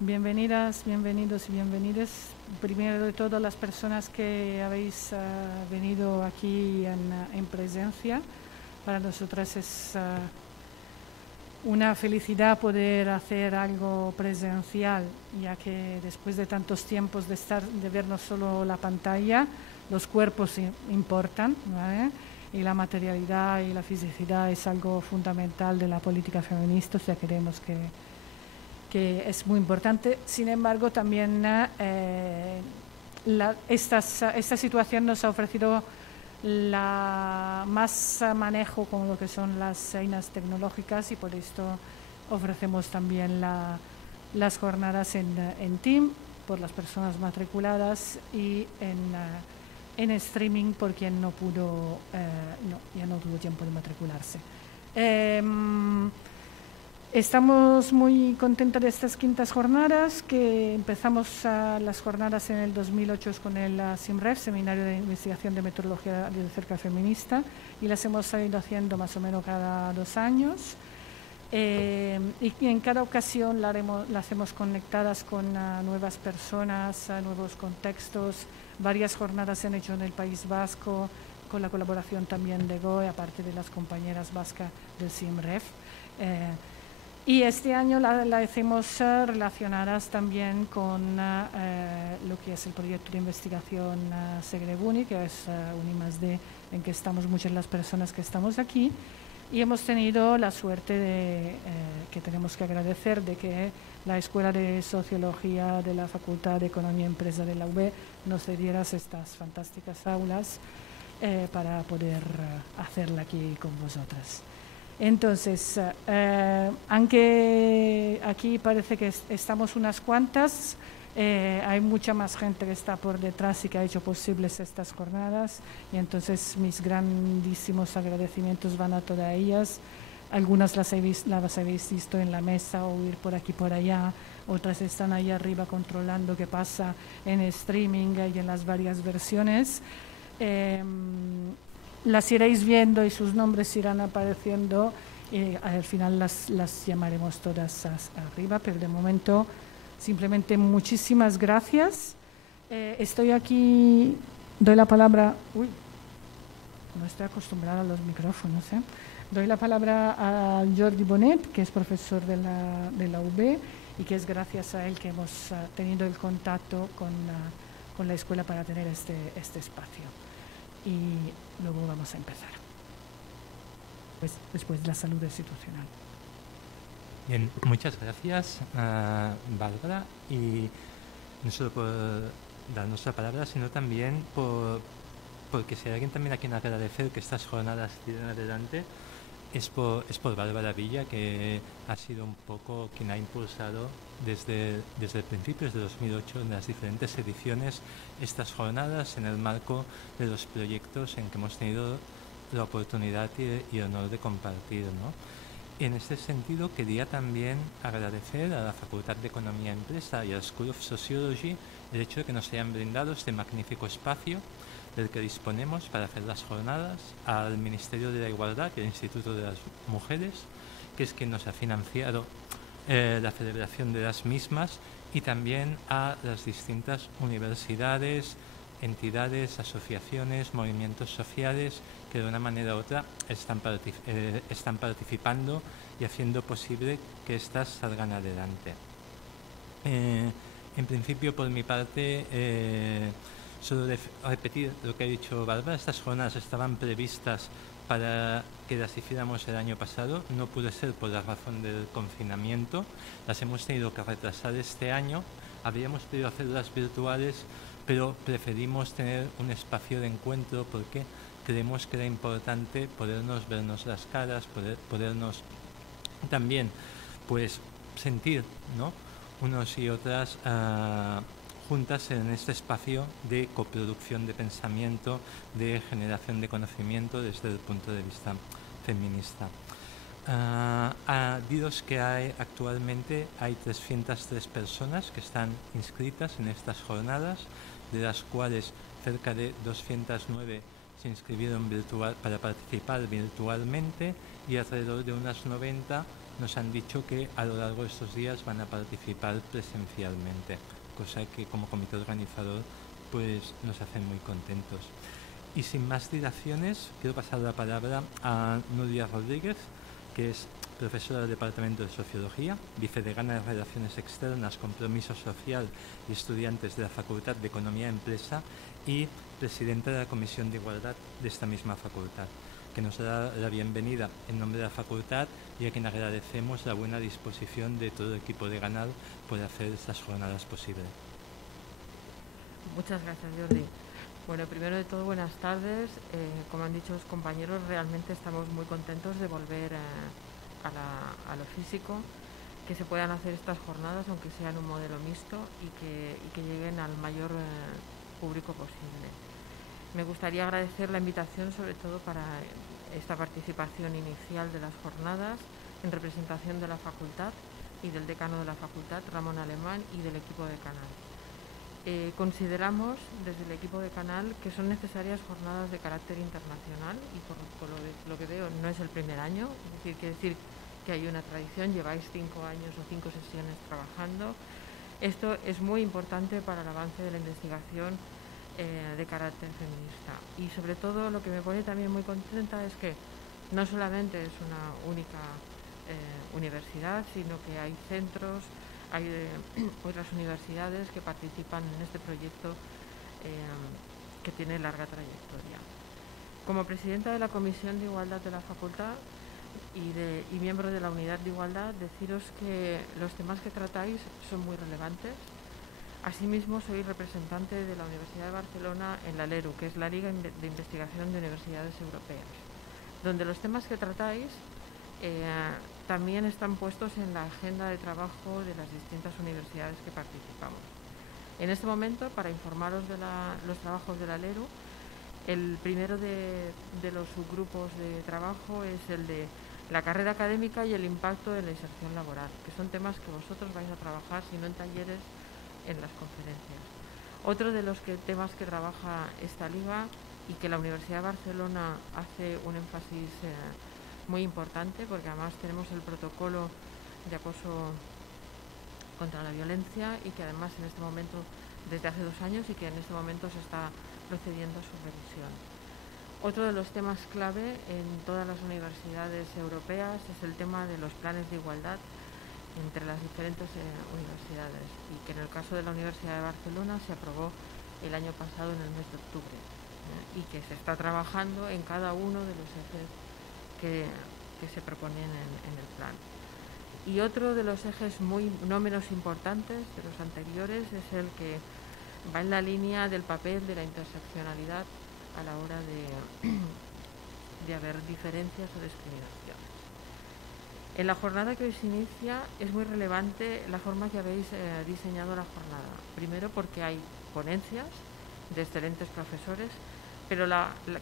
Bienvenidas, bienvenidos y bienvenidas. Primero de todo, las personas que habéis venido aquí en presencia. Para nosotras es una felicidad poder hacer algo presencial, ya que después de tantos tiempos de vernos solo la pantalla, los cuerpos importan, ¿vale? Y la materialidad y la fisicidad es algo fundamental de la política feminista, o sea, queremos que es muy importante. Sin embargo, también esta situación nos ha ofrecido más manejo con lo que son las señas tecnológicas y por esto ofrecemos también las jornadas en Team por las personas matriculadas y en streaming por quien no pudo, ya no tuvo tiempo de matricularse. Estamos muy contentos de estas quintas jornadas, que empezamos las jornadas en el 2008 con el SIMREF, Seminario de Investigación de Metodología de Cerca Feminista, y las hemos ido haciendo más o menos cada 2 años. Y en cada ocasión las hemos conectadas con nuevas personas, nuevos contextos. Varias jornadas se han hecho en el País Vasco, con la colaboración también de GOE, aparte de las compañeras vascas del SIMREF. Y este año la hacemos relacionadas también con lo que es el proyecto de investigación Segreguni, que es un I+D en que estamos muchas las personas que estamos aquí. Y hemos tenido la suerte que tenemos que agradecer de que la Escuela de Sociología de la Facultad de Economía y Empresa de la UB nos cediera estas fantásticas aulas para poder hacerla aquí con vosotras. Entonces, aunque aquí parece que estamos unas cuantas, hay mucha más gente que está por detrás y que ha hecho posibles estas jornadas, y entonces mis grandísimos agradecimientos van a todas ellas. Algunas las habéis visto en la mesa o ir por aquí por allá, otras están ahí arriba controlando qué pasa en streaming y en las varias versiones. Las iréis viendo y sus nombres irán apareciendo y al final las llamaremos todas arriba, pero de momento simplemente muchísimas gracias. Estoy aquí, doy la palabra, no estoy acostumbrada a los micrófonos, doy la palabra a Jordi Bonet, que es profesor de la UB y que es gracias a él que hemos tenido el contacto con la escuela para tener este espacio. Y luego vamos a empezar, pues, después de la salud institucional. Bien, muchas gracias, Bárbara, y no solo por darnos la palabra, sino también porque si hay alguien también a quien agradecer que estas jornadas tiren adelante, es por Bárbara Villa, que ha sido un poco quien ha impulsado desde el principio, desde 2008, en las diferentes ediciones, estas jornadas en el marco de los proyectos en que hemos tenido la oportunidad y honor de compartir, ¿no? En este sentido, quería también agradecer a la Facultad de Economía y Empresa y a la School of Sociology el hecho de que nos hayan brindado este magnífico espacio del que disponemos para hacer las jornadas, al Ministerio de la Igualdad y al Instituto de las Mujeres, que es quien nos ha financiado la celebración de las mismas, y también a las distintas universidades, entidades, asociaciones, movimientos sociales que de una manera u otra están participando y haciendo posible que éstas salgan adelante. En principio, por mi parte, solo repetir lo que ha dicho Bárbara. Estas jornadas estaban previstas para que las hiciéramos el año pasado, no pudo ser por la razón del confinamiento, las hemos tenido que retrasar este año. Habríamos podido hacerlas virtuales, pero preferimos tener un espacio de encuentro porque creemos que era importante podernos vernos las caras, podernos también pues sentir, ¿no?, unos y otras juntas en este espacio de coproducción de pensamiento, de generación de conocimiento desde el punto de vista feminista. Diros que actualmente hay 303 personas que están inscritas en estas jornadas, de las cuales cerca de 209 se inscribieron para participar virtualmente, y alrededor de unas 90 nos han dicho que a lo largo de estos días van a participar presencialmente, cosa que como comité organizador pues nos hace muy contentos. Y sin más dilaciones, quiero pasar la palabra a Nuria Rodríguez, que es profesora del Departamento de Sociología, vicedecana de Relaciones Externas, Compromiso Social y estudiantes de la Facultad de Economía y Empresa y presidenta de la Comisión de Igualdad de esta misma facultad, que nos da la bienvenida en nombre de la facultad y a quien agradecemos la buena disposición de todo el equipo de GANAL por hacer estas jornadas posibles. Muchas gracias, Jordi. Bueno, primero de todo, buenas tardes. Como han dicho los compañeros, realmente estamos muy contentos de volver a lo físico, que se puedan hacer estas jornadas, aunque sean un modelo mixto, y que lleguen al mayor público posible. Me gustaría agradecer la invitación, sobre todo para esta participación inicial de las jornadas, en representación de la facultad y del decano de la facultad, Ramón Alemán, y del equipo de Canal. Consideramos desde el equipo de Canal que son necesarias jornadas de carácter internacional y por lo que veo no es el primer año, es decir, quiere decir que hay una tradición, lleváis 5 años o 5 sesiones trabajando. Esto es muy importante para el avance de la investigación de carácter feminista, y sobre todo lo que me pone también muy contenta es que no solamente es una única universidad, sino que hay centros, hay otras universidades que participan en este proyecto que tiene larga trayectoria. Como presidenta de la Comisión de Igualdad de la Facultad y miembro de la Unidad de Igualdad, deciros que los temas que tratáis son muy relevantes. Asimismo, soy representante de la Universidad de Barcelona en la LERU, que es la Liga de Investigación de Universidades Europeas, donde los temas que tratáis también están puestos en la agenda de trabajo de las distintas universidades que participamos. En este momento, para informaros de los trabajos de la LERU, el primero de los subgrupos de trabajo es el de la carrera académica y el impacto de la inserción laboral, que son temas que vosotros vais a trabajar, si no en talleres, en las conferencias. Otro de los temas que trabaja esta liga y que la Universidad de Barcelona hace un énfasis muy importante, porque además tenemos el protocolo de acoso contra la violencia y que además en este momento, desde hace 2 años, y que en este momento se está procediendo a su revisión. Otro de los temas clave en todas las universidades europeas es el tema de los planes de igualdad entre las diferentes universidades, y que en el caso de la Universidad de Barcelona se aprobó el año pasado en el mes de octubre y que se está trabajando en cada uno de los ejes que se proponen en el plan. Y otro de los ejes no menos importantes de los anteriores es el que va en la línea del papel de la interseccionalidad a la hora de haber diferencias o discriminaciones. En la jornada que hoy se inicia es muy relevante la forma que habéis diseñado la jornada. Primero porque hay ponencias de excelentes profesores, pero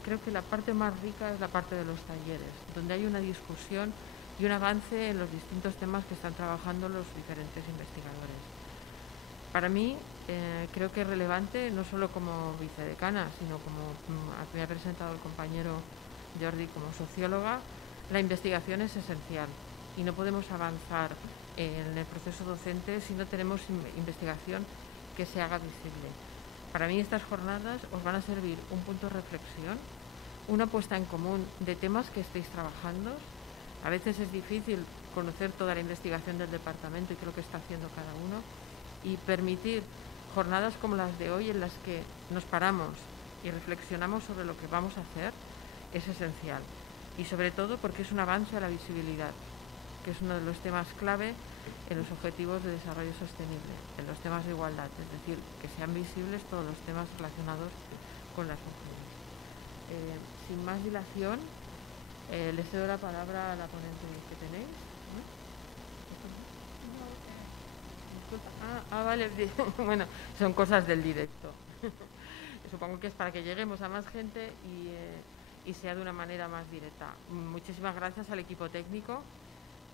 creo que la parte más rica es la parte de los talleres, donde hay una discusión y un avance en los distintos temas que están trabajando los diferentes investigadores. Para mí, creo que es relevante, no solo como vicedecana, sino como me ha presentado el compañero Jordi como socióloga, la investigación es esencial y no podemos avanzar en el proceso docente si no tenemos investigación que se haga visible. Para mí estas jornadas os van a servir un punto de reflexión, una puesta en común de temas que estéis trabajando. A veces es difícil conocer toda la investigación del departamento y qué es lo que está haciendo cada uno, y permitir jornadas como las de hoy en las que nos paramos y reflexionamos sobre lo que vamos a hacer es esencial, y sobre todo porque es un avance a la visibilidad, que es uno de los temas clave en los objetivos de desarrollo sostenible, en los temas de igualdad, es decir, que sean visibles todos los temas relacionados con las mujeres. Sin más dilación, les cedo la palabra a la ponente que tenéis. Vale, bueno, son cosas del directo. Supongo que es para que lleguemos a más gente y sea de una manera más directa. Muchísimas gracias al equipo técnico,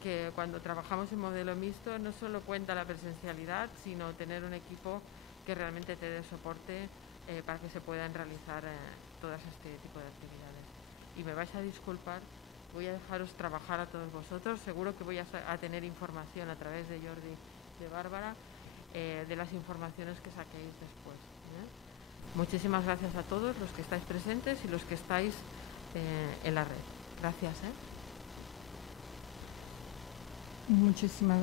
que cuando trabajamos en modelo mixto no solo cuenta la presencialidad, sino tener un equipo que realmente te dé soporte para que se puedan realizar todas este tipo de actividades. Y me vais a disculpar voy a dejaros trabajar a todos vosotros. Seguro que voy a tener información a través de Jordi, de Bárbara, de las informaciones que saquéis después. Muchísimas gracias a todos los que estáis presentes y los que estáis en la red. Gracias. Muchísimas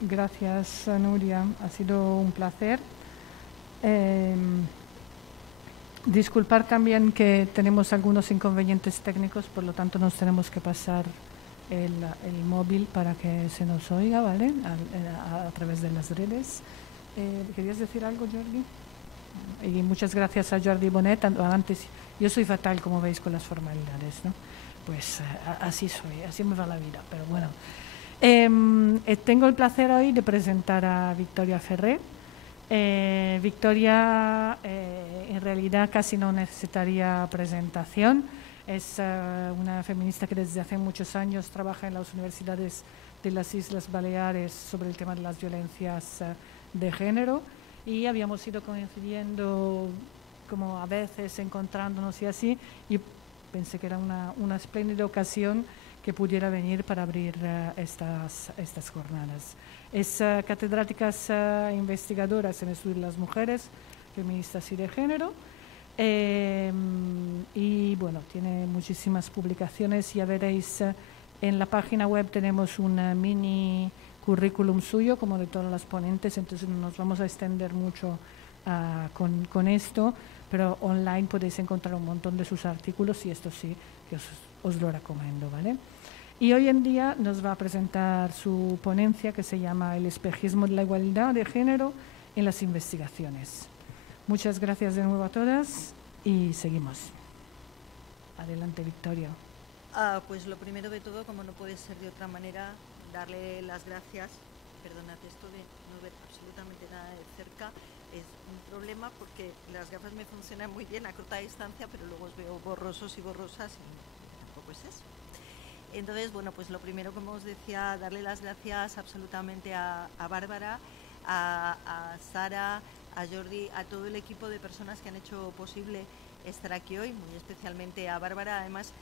gracias, Nuria. Ha sido un placer. Disculpar también que tenemos algunos inconvenientes técnicos, por lo tanto nos tenemos que pasar el móvil para que se nos oiga, ¿vale? A través de las redes. ¿Querías decir algo, Jordi? Y muchas gracias a Jordi Bonet. Antes, yo soy fatal, como veis, con las formalidades, ¿no? Pues así soy, así me va la vida, pero bueno. Tengo el placer hoy de presentar a Victoria Ferrer. Victoria en realidad casi no necesitaría presentación. Es una feminista que desde hace muchos años trabaja en las universidades de las Islas Baleares sobre el tema de las violencias de género, y habíamos ido coincidiendo como a veces, encontrándonos y así, y pensé que era una espléndida ocasión que pudiera venir para abrir estas jornadas. Es catedrática investigadora en estudio de las mujeres, feministas y de género, y bueno, tiene muchísimas publicaciones. Ya veréis, en la página web tenemos un mini currículum suyo, como de todas las ponentes, entonces no nos vamos a extender mucho con esto, pero online podéis encontrar un montón de sus artículos, y esto sí que os lo recomiendo, ¿vale? Y hoy en día nos va a presentar su ponencia, que se llama El espejismo de la igualdad de género en las investigaciones. Muchas gracias de nuevo a todas y seguimos. Adelante, Victoria. Pues lo primero de todo, como no puede ser de otra manera, darle las gracias. Perdonad, esto de no ver absolutamente nada de cerca es un problema, porque las gafas me funcionan muy bien a corta distancia, pero luego os veo borrosos y borrosas y tampoco es eso. Entonces, bueno, pues lo primero, como os decía, darle las gracias absolutamente a Bárbara, a Sara, a Jordi, a todo el equipo de personas que han hecho posible estar aquí hoy, muy especialmente a Bárbara. Además,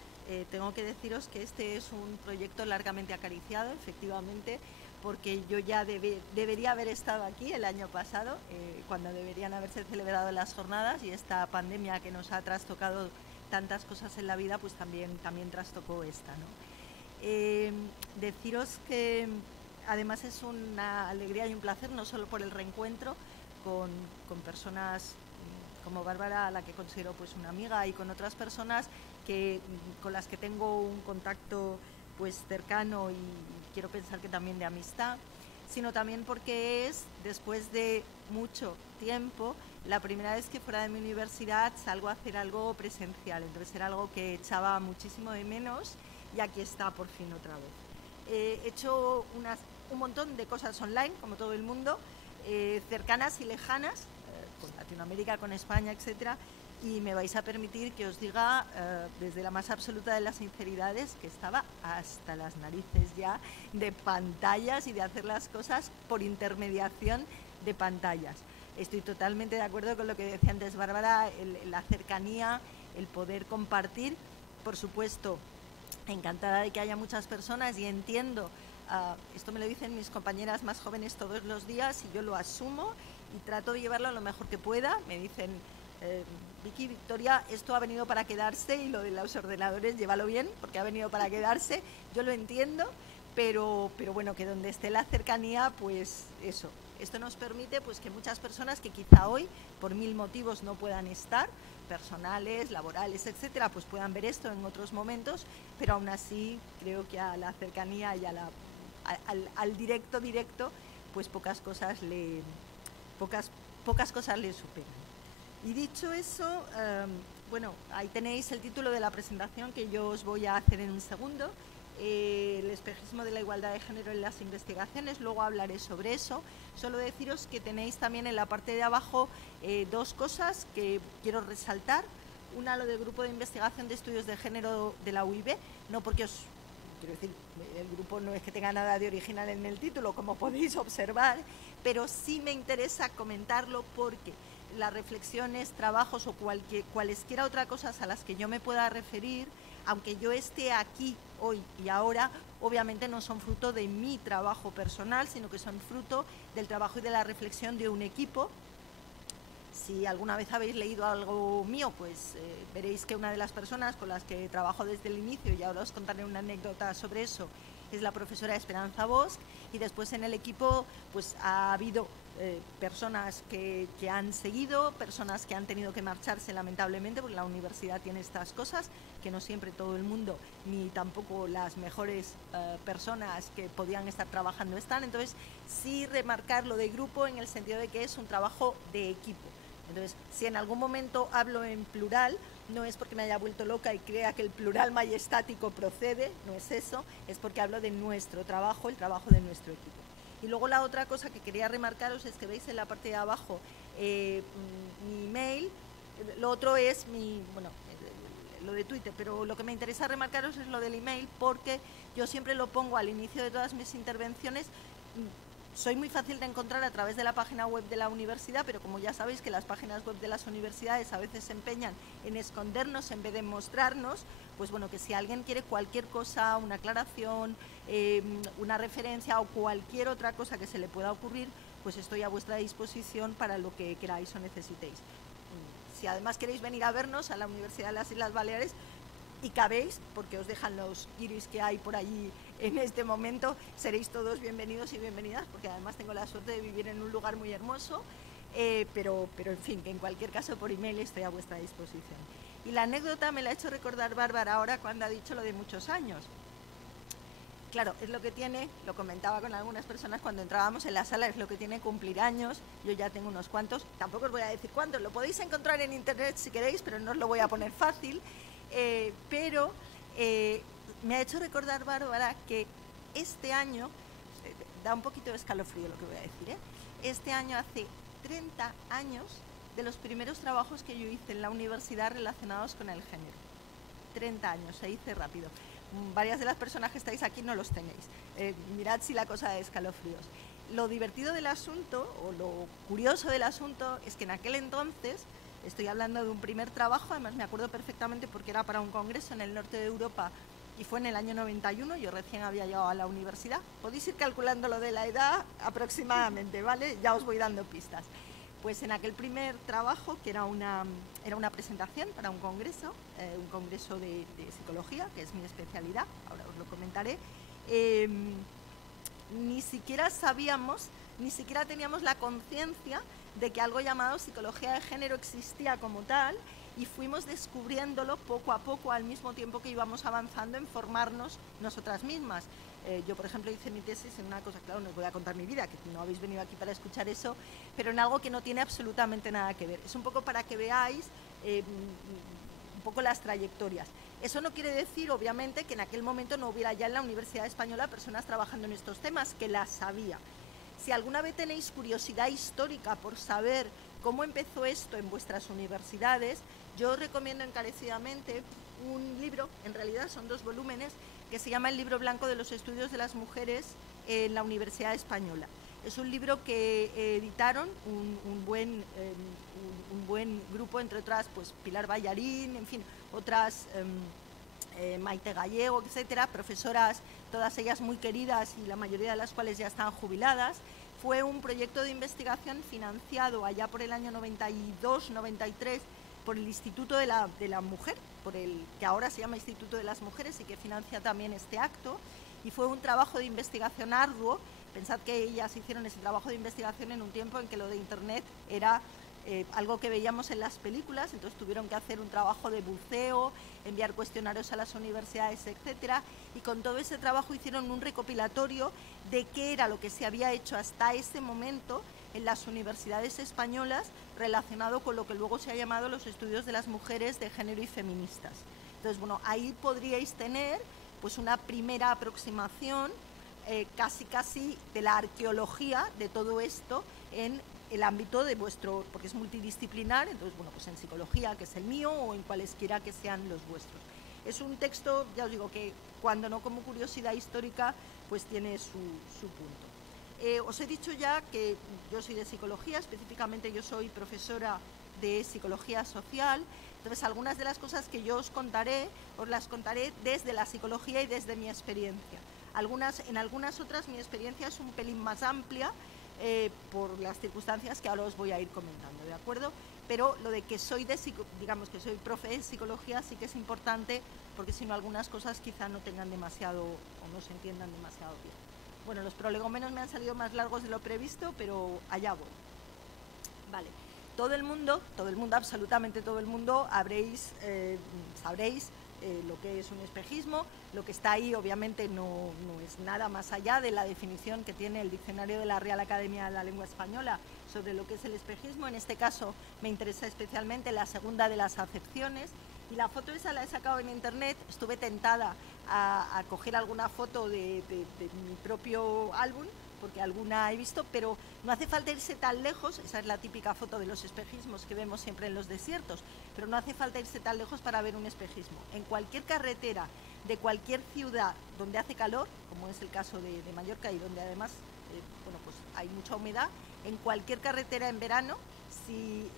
tengo que deciros que este es un proyecto largamente acariciado, efectivamente, porque yo ya debería haber estado aquí el año pasado, cuando deberían haberse celebrado las jornadas, y esta pandemia que nos ha trastocado tantas cosas en la vida, pues también trastocó esta, ¿no? Deciros que además es una alegría y un placer, no solo por el reencuentro con personas como Bárbara, a la que considero pues una amiga, y con otras personas con las que tengo un contacto pues cercano, y quiero pensar que también de amistad, sino también porque es, después de mucho tiempo, la primera vez que fuera de mi universidad salgo a hacer algo presencial. Entonces era algo que echaba muchísimo de menos, y aquí está por fin otra vez. He hecho un montón de cosas online, como todo el mundo, cercanas y lejanas, con Latinoamérica, con España, etcétera, y me vais a permitir que os diga, desde la más absoluta de las sinceridades, que estaba hasta las narices ya de pantallas y de hacer las cosas por intermediación de pantallas. Estoy totalmente de acuerdo con lo que decía antes Bárbara, la cercanía, el poder compartir. Por supuesto, encantada de que haya muchas personas, y entiendo, esto me lo dicen mis compañeras más jóvenes todos los días, y yo lo asumo y trato de llevarlo lo mejor que pueda. Me dicen, Vicky, Victoria, esto ha venido para quedarse, y lo de los ordenadores, llévalo bien, porque ha venido para quedarse. Yo lo entiendo, pero bueno, que donde esté la cercanía, pues eso. Esto nos permite pues que muchas personas que quizá hoy, por 1000 motivos, no puedan estar, personales, laborales, etcétera, pues puedan ver esto en otros momentos, pero aún así creo que a la cercanía y al directo, pues pocas cosas le superan. Y dicho eso, bueno, ahí tenéis el título de la presentación que yo os voy a hacer en un segundo. El espejismo de la igualdad de género en las investigaciones, luego hablaré sobre eso. Solo deciros que tenéis también en la parte de abajo dos cosas que quiero resaltar. Una, lo del grupo de investigación de estudios de género de la UIB, no porque quiero decir, el grupo no es que tenga nada de original en el título, como podéis observar, pero sí me interesa comentarlo porque las reflexiones, trabajos o cualesquiera otra cosas a las que yo me pueda referir, aunque yo esté aquí hoy y ahora, obviamente no son fruto de mi trabajo personal, sino que son fruto del trabajo y de la reflexión de un equipo. Si alguna vez habéis leído algo mío, pues veréis que una de las personas con las que trabajo desde el inicio, y ahora os contaré una anécdota sobre eso, es la profesora Esperanza Bosch, y después en el equipo pues ha habido personas que han seguido, personas que han tenido que marcharse lamentablemente, porque la universidad tiene estas cosas, que no siempre todo el mundo, ni tampoco las mejores personas que podían estar trabajando están. Entonces sí remarcar lo de grupo en el sentido de que es un trabajo de equipo. Entonces, si en algún momento hablo en plural, no es porque me haya vuelto loca y crea que el plural majestático procede, no es eso, es porque hablo de nuestro trabajo, el trabajo de nuestro equipo. Y luego la otra cosa que quería remarcaros es que veis en la parte de abajo mi email, lo otro es lo de Twitter, pero lo que me interesa remarcaros es lo del email, porque yo siempre lo pongo al inicio de todas mis intervenciones. Soy muy fácil de encontrar a través de la página web de la universidad, pero como ya sabéis que las páginas web de las universidades a veces se empeñan en escondernos en vez de mostrarnos, pues bueno, que si alguien quiere cualquier cosa, una aclaración, una referencia o cualquier otra cosa que se le pueda ocurrir, pues estoy a vuestra disposición para lo que queráis o necesitéis. Si además queréis venir a vernos a la Universidad de las Islas Baleares, y cabéis, porque os dejan los guiris que hay por allí en este momento, seréis todos bienvenidos y bienvenidas, porque además tengo la suerte de vivir en un lugar muy hermoso, pero en fin, que en cualquier caso por email estoy a vuestra disposición. Y la anécdota me la ha hecho recordar Bárbara ahora cuando ha dicho lo de muchos años. Claro, es lo que tiene, lo comentaba con algunas personas cuando entrábamos en la sala, es lo que tiene cumplir años. Yo ya tengo unos cuantos, tampoco os voy a decir cuántos, lo podéis encontrar en internet si queréis, pero no os lo voy a poner fácil. Pero me ha hecho recordar Bárbara que este año, da un poquito de escalofrío lo que voy a decir, este año hace 30 años de los primeros trabajos que yo hice en la universidad relacionados con el género. 30 años, se dice rápido. Varias de las personas que estáis aquí no los tenéis. Mirad si la cosa de escalofríos. Lo divertido del asunto, o lo curioso del asunto, es que en aquel entonces, estoy hablando de un primer trabajo, además me acuerdo perfectamente porque era para un congreso en el norte de Europa y fue en el año 91, yo recién había llegado a la universidad. Podéis ir calculando lo de la edad aproximadamente, ¿vale? Ya os voy dando pistas. Pues en aquel primer trabajo, que era una presentación para un congreso de psicología, que es mi especialidad, ahora os lo comentaré, ni siquiera teníamos la conciencia de que algo llamado psicología de género existía como tal, y fuimos descubriéndolo poco a poco al mismo tiempo que íbamos avanzando en formarnos nosotras mismas. Yo, por ejemplo, hice mi tesis en una cosa, claro, no os voy a contar mi vida, que no habéis venido aquí para escuchar eso, pero en algo que no tiene absolutamente nada que ver. Es un poco para que veáis un poco las trayectorias. Eso no quiere decir, obviamente, que en aquel momento no hubiera ya en la Universidad Española personas trabajando en estos temas, que las había. Si alguna vez tenéis curiosidad histórica por saber cómo empezó esto en vuestras universidades, yo os recomiendo encarecidamente un libro, en realidad son 2 volúmenes, que se llama El Libro Blanco de los Estudios de las Mujeres en la Universidad Española. Es un libro que editaron un buen grupo, entre otras, pues Pilar Ballarín, en fin, otras, Maite Gallego, etcétera, profesoras, todas ellas muy queridas y la mayoría de las cuales ya están jubiladas. Fue un proyecto de investigación financiado allá por el año 92-93 por el Instituto de la Mujer, por el que ahora se llama Instituto de las Mujeres y que financia también este acto, y fue un trabajo de investigación arduo. Pensad que ellas hicieron ese trabajo de investigación en un tiempo en que lo de Internet era algo que veíamos en las películas, entonces tuvieron que hacer un trabajo de buceo, enviar cuestionarios a las universidades, etcétera, y con todo ese trabajo hicieron un recopilatorio de qué era lo que se había hecho hasta ese momento en las universidades españolas relacionado con lo que luego se ha llamado los estudios de las mujeres de género y feministas. Entonces, bueno, ahí podríais tener pues una primera aproximación casi de la arqueología de todo esto en el ámbito de vuestro, porque es multidisciplinar, entonces, bueno, pues en psicología, que es el mío, o en cualesquiera que sean los vuestros. Es un texto, ya os digo, que cuando no como curiosidad histórica, pues tiene su punto. Os he dicho ya que yo soy de psicología, específicamente yo soy profesora de psicología social. Entonces, algunas de las cosas que yo os las contaré desde la psicología y desde mi experiencia. En algunas otras mi experiencia es un pelín más amplia por las circunstancias que ahora os voy a ir comentando, ¿de acuerdo? Pero lo de que soy digamos que soy profe de psicología sí que es importante, porque si no algunas cosas quizá no tengan demasiado o no se entiendan demasiado bien. Bueno, los prolegómenos me han salido más largos de lo previsto, pero allá voy. Vale. Todo el mundo, absolutamente todo el mundo, sabréis lo que es un espejismo. Lo que está ahí obviamente no es nada más allá de la definición que tiene el diccionario de la Real Academia de la Lengua Española sobre lo que es el espejismo. En este caso me interesa especialmente la segunda de las acepciones, y la foto esa la he sacado en internet. Estuve tentada a coger alguna foto de mi propio álbum, porque alguna he visto, pero no hace falta irse tan lejos. Esa es la típica foto de los espejismos que vemos siempre en los desiertos, pero no hace falta irse tan lejos para ver un espejismo. En cualquier carretera de cualquier ciudad donde hace calor, como es el caso de Mallorca, y donde además bueno, pues hay mucha humedad, en cualquier carretera en verano, si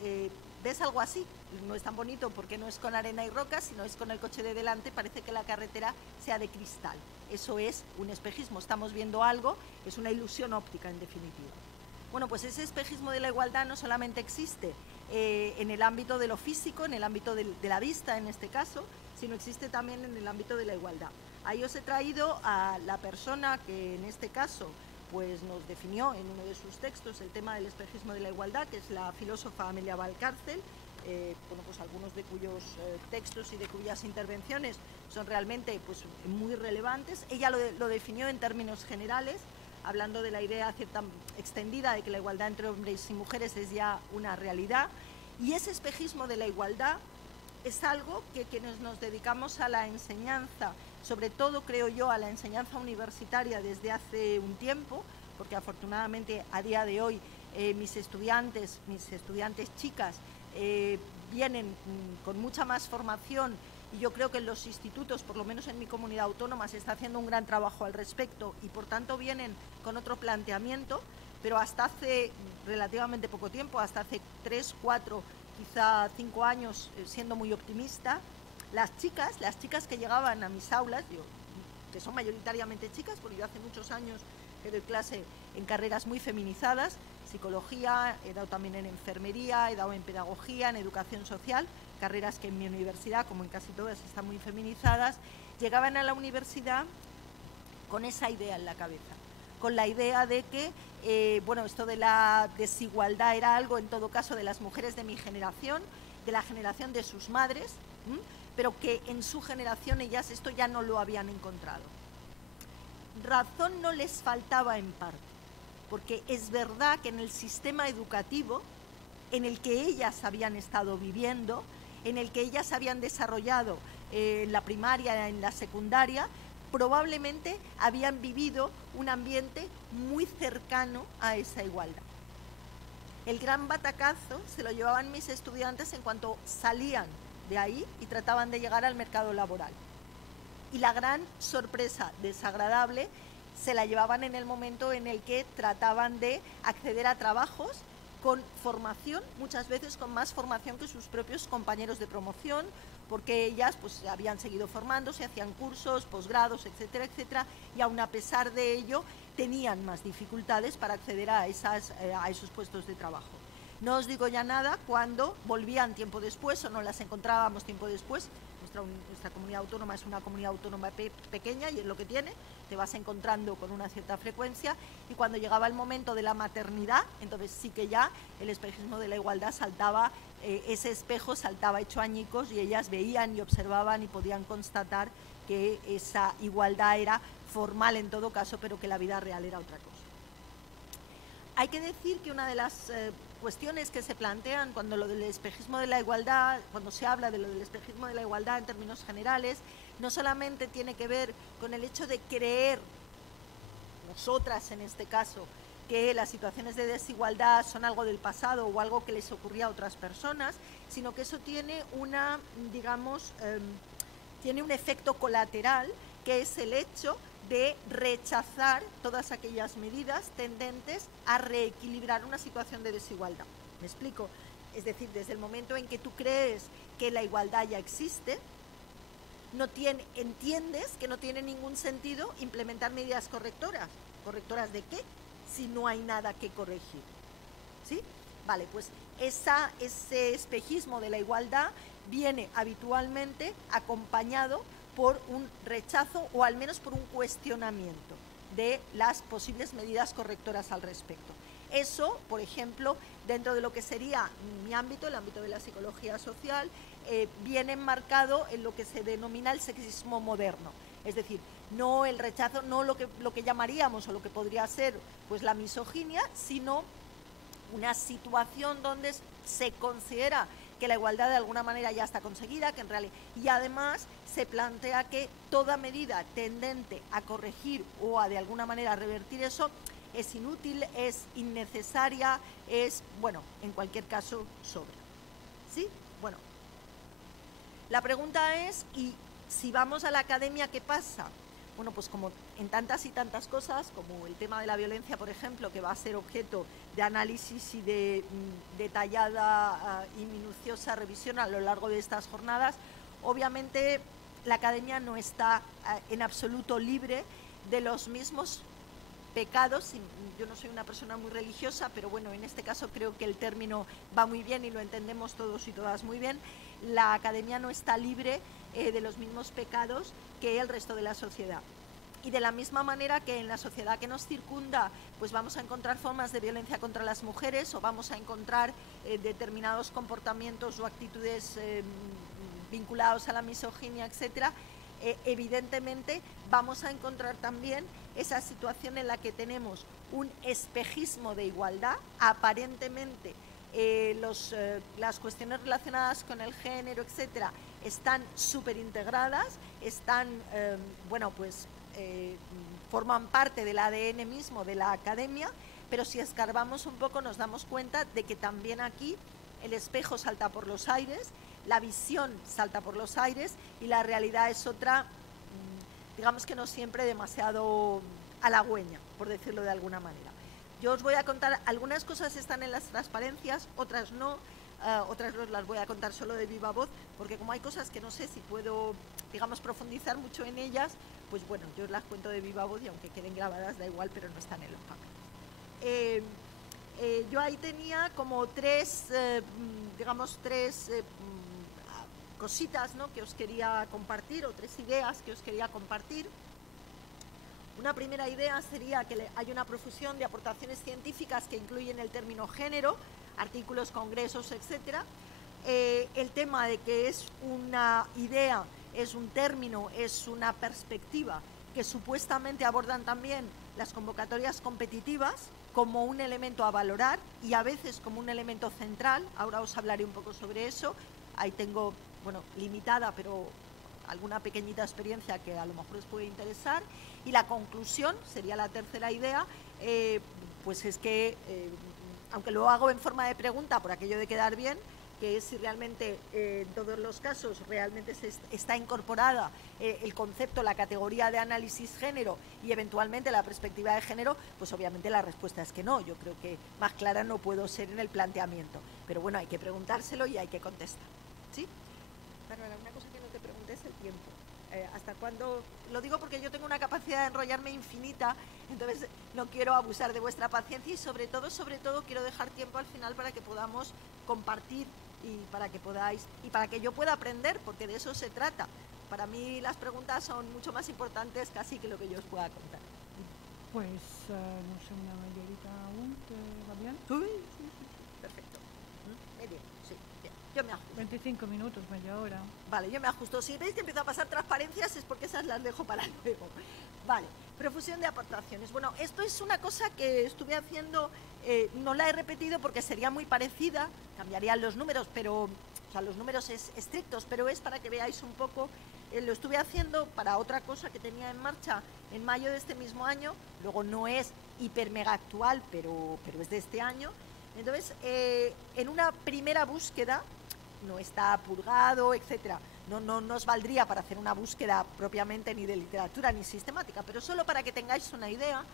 ves algo así, no es tan bonito porque no es con arena y rocas, sino es con el coche de delante, parece que la carretera sea de cristal. Eso es un espejismo, estamos viendo algo, es una ilusión óptica en definitiva. Bueno, pues ese espejismo de la igualdad no solamente existe en el ámbito de lo físico, en el ámbito de la vista en este caso, sino existe también en el ámbito de la igualdad. Ahí os he traído a la persona que en este caso pues nos definió en uno de sus textos el tema del espejismo de la igualdad, que es la filósofa Amelia Valcárcel. Bueno, pues algunos de cuyos textos y de cuyas intervenciones son realmente pues muy relevantes. Ella lo definió en términos generales, hablando de la idea cierta extendida de que la igualdad entre hombres y mujeres es ya una realidad, y ese espejismo de la igualdad es algo que quienes nos dedicamos a la enseñanza, sobre todo creo yo a la enseñanza universitaria desde hace un tiempo, porque afortunadamente a día de hoy mis estudiantes chicas vienen con mucha más formación, y yo creo que en los institutos, por lo menos en mi comunidad autónoma, se está haciendo un gran trabajo al respecto, y por tanto vienen con otro planteamiento. Pero hasta hace relativamente poco tiempo, hasta hace 3, 4, quizá 5 años, siendo muy optimista, las chicas que llegaban a mis aulas, que son mayoritariamente chicas, porque yo hace muchos años que doy clase en carreras muy feminizadas, psicología, he dado también en enfermería, he dado en pedagogía, en educación social, carreras que en mi universidad, como en casi todas, están muy feminizadas, llegaban a la universidad con esa idea en la cabeza, con la idea de que bueno, esto de la desigualdad era algo, en todo caso, de las mujeres de mi generación, de la generación de sus madres, pero que en su generación ellas esto ya no lo habían encontrado. Razón no les faltaba en parte, porque es verdad que en el sistema educativo en el que ellas habían estado viviendo, en el que ellas habían desarrollado en la primaria, en la secundaria, probablemente habían vivido un ambiente muy cercano a esa igualdad. El gran batacazo se lo llevaban mis estudiantes en cuanto salían de ahí y trataban de llegar al mercado laboral. Y la gran sorpresa desagradable se la llevaban en el momento en el que trataban de acceder a trabajos con formación, muchas veces con más formación que sus propios compañeros de promoción, porque ellas pues habían seguido formándose, hacían cursos, posgrados, etcétera, etcétera, y aún a pesar de ello tenían más dificultades para acceder a esos puestos de trabajo. No os digo ya nada cuando volvían tiempo después o no las encontrábamos tiempo después. Nuestra comunidad autónoma es una comunidad autónoma pequeña y es lo que tiene, te vas encontrando con una cierta frecuencia, y cuando llegaba el momento de la maternidad, entonces sí que ya el espejismo de la igualdad saltaba, ese espejo saltaba hecho añicos, y ellas veían y observaban y podían constatar que esa igualdad era formal en todo caso, pero que la vida real era otra cosa. Hay que decir que una de las cuestiones que se plantean cuando lo del espejismo de la igualdad, cuando se habla de lo del espejismo de la igualdad en términos generales, no solamente tiene que ver con el hecho de creer, nosotras en este caso, que las situaciones de desigualdad son algo del pasado o algo que les ocurría a otras personas, sino que eso tiene tiene un efecto colateral que es el hecho de rechazar todas aquellas medidas tendentes a reequilibrar una situación de desigualdad. ¿Me explico? Es decir, desde el momento en que tú crees que la igualdad ya existe, entiendes que no tiene ningún sentido implementar medidas correctoras. ¿Correctoras de qué? Si no hay nada que corregir. ¿Sí? Vale, pues ese espejismo de la igualdad viene habitualmente acompañado por un rechazo o al menos por un cuestionamiento de las posibles medidas correctoras al respecto. Eso, por ejemplo, dentro de lo que sería mi ámbito, el ámbito de la psicología social, viene enmarcado en lo que se denomina el sexismo moderno. Es decir, no el rechazo, no lo que llamaríamos o lo que podría ser pues la misoginia, sino una situación donde se considera que la igualdad de alguna manera ya está conseguida, que en realidad, y además se plantea que toda medida tendente a corregir o a de alguna manera revertir eso es inútil, es innecesaria, es, bueno, en cualquier caso sobra. ¿Sí? Bueno, la pregunta es, ¿y si vamos a la academia qué pasa? Bueno, pues como en tantas y tantas cosas, como el tema de la violencia, por ejemplo, que va a ser objeto de análisis y de detallada y minuciosa revisión a lo largo de estas jornadas, obviamente la academia no está en absoluto libre de los mismos pecados. Yo no soy una persona muy religiosa, pero bueno, en este caso creo que el término va muy bien y lo entendemos todos y todas muy bien. La academia no está libre de los mismos pecados que el resto de la sociedad. Y de la misma manera que en la sociedad que nos circunda, pues vamos a encontrar formas de violencia contra las mujeres o vamos a encontrar determinados comportamientos o actitudes vinculados a la misoginia, etcétera, evidentemente vamos a encontrar también esa situación en la que tenemos un espejismo de igualdad. Aparentemente las cuestiones relacionadas con el género, etcétera, están súper integradas, están, bueno, pues forman parte del ADN mismo de la academia, pero si escarbamos un poco nos damos cuenta de que también aquí el espejo salta por los aires, la visión salta por los aires y la realidad es otra, digamos que no siempre demasiado halagüeña, por decirlo de alguna manera. Yo os voy a contar, algunas cosas están en las transparencias, otras no, otras os las voy a contar solo de viva voz, porque como hay cosas que no sé si puedo, digamos, profundizar mucho en ellas, pues bueno, yo os las cuento de viva voz y aunque queden grabadas da igual, pero no están en los papeles. Yo ahí tenía como tres cositas, ¿no?, que os quería compartir, o tres ideas que os quería compartir. Una primera idea sería que hay una profusión de aportaciones científicas que incluyen el término género, artículos, congresos, etcétera. El tema de que es una idea, es un término, es una perspectiva que supuestamente abordan también las convocatorias competitivas como un elemento a valorar y a veces como un elemento central. Ahora os hablaré un poco sobre eso. Ahí tengo, bueno, limitada, pero alguna pequeñita experiencia que a lo mejor os puede interesar. Y la conclusión, sería la tercera idea, pues es que, aunque lo hago en forma de pregunta por aquello de quedar bien, que es si realmente en todos los casos realmente está incorporada el concepto, la categoría de análisis género y eventualmente la perspectiva de género, pues obviamente la respuesta es que no. Yo creo que más clara no puedo ser en el planteamiento, pero bueno, hay que preguntárselo y hay que contestar, ¿sí? Bárbara, una cosa que no te pregunté es el tiempo. ¿Hasta cuándo? Lo digo porque yo tengo una capacidad de enrollarme infinita, entonces no quiero abusar de vuestra paciencia y sobre todo quiero dejar tiempo al final para que podamos compartir y para que podáis, y para que yo pueda aprender, porque de eso se trata. Para mí las preguntas son mucho más importantes casi que lo que yo os pueda contar. Pues no sé, una media horita aún, ¿te va bien? Sí, perfecto. Media, sí, bien. Yo me ajusto. 25 minutos, media hora. Vale, yo me ajusto. Si veis que empiezo a pasar transparencias es porque esas las dejo para luego. Vale, profusión de aportaciones. Bueno, esto es una cosa que estuve haciendo, no la he repetido porque sería muy parecida, cambiarían los números, pero, o sea, los números estrictos, pero es para que veáis un poco. Lo estuve haciendo para otra cosa que tenía en marcha en mayo de este mismo año, luego no es hiper mega actual, pero es de este año. Entonces, en una primera búsqueda, no está purgado, etcétera, no nos valdría para hacer una búsqueda propiamente ni de literatura ni sistemática, pero solo para que tengáis una idea,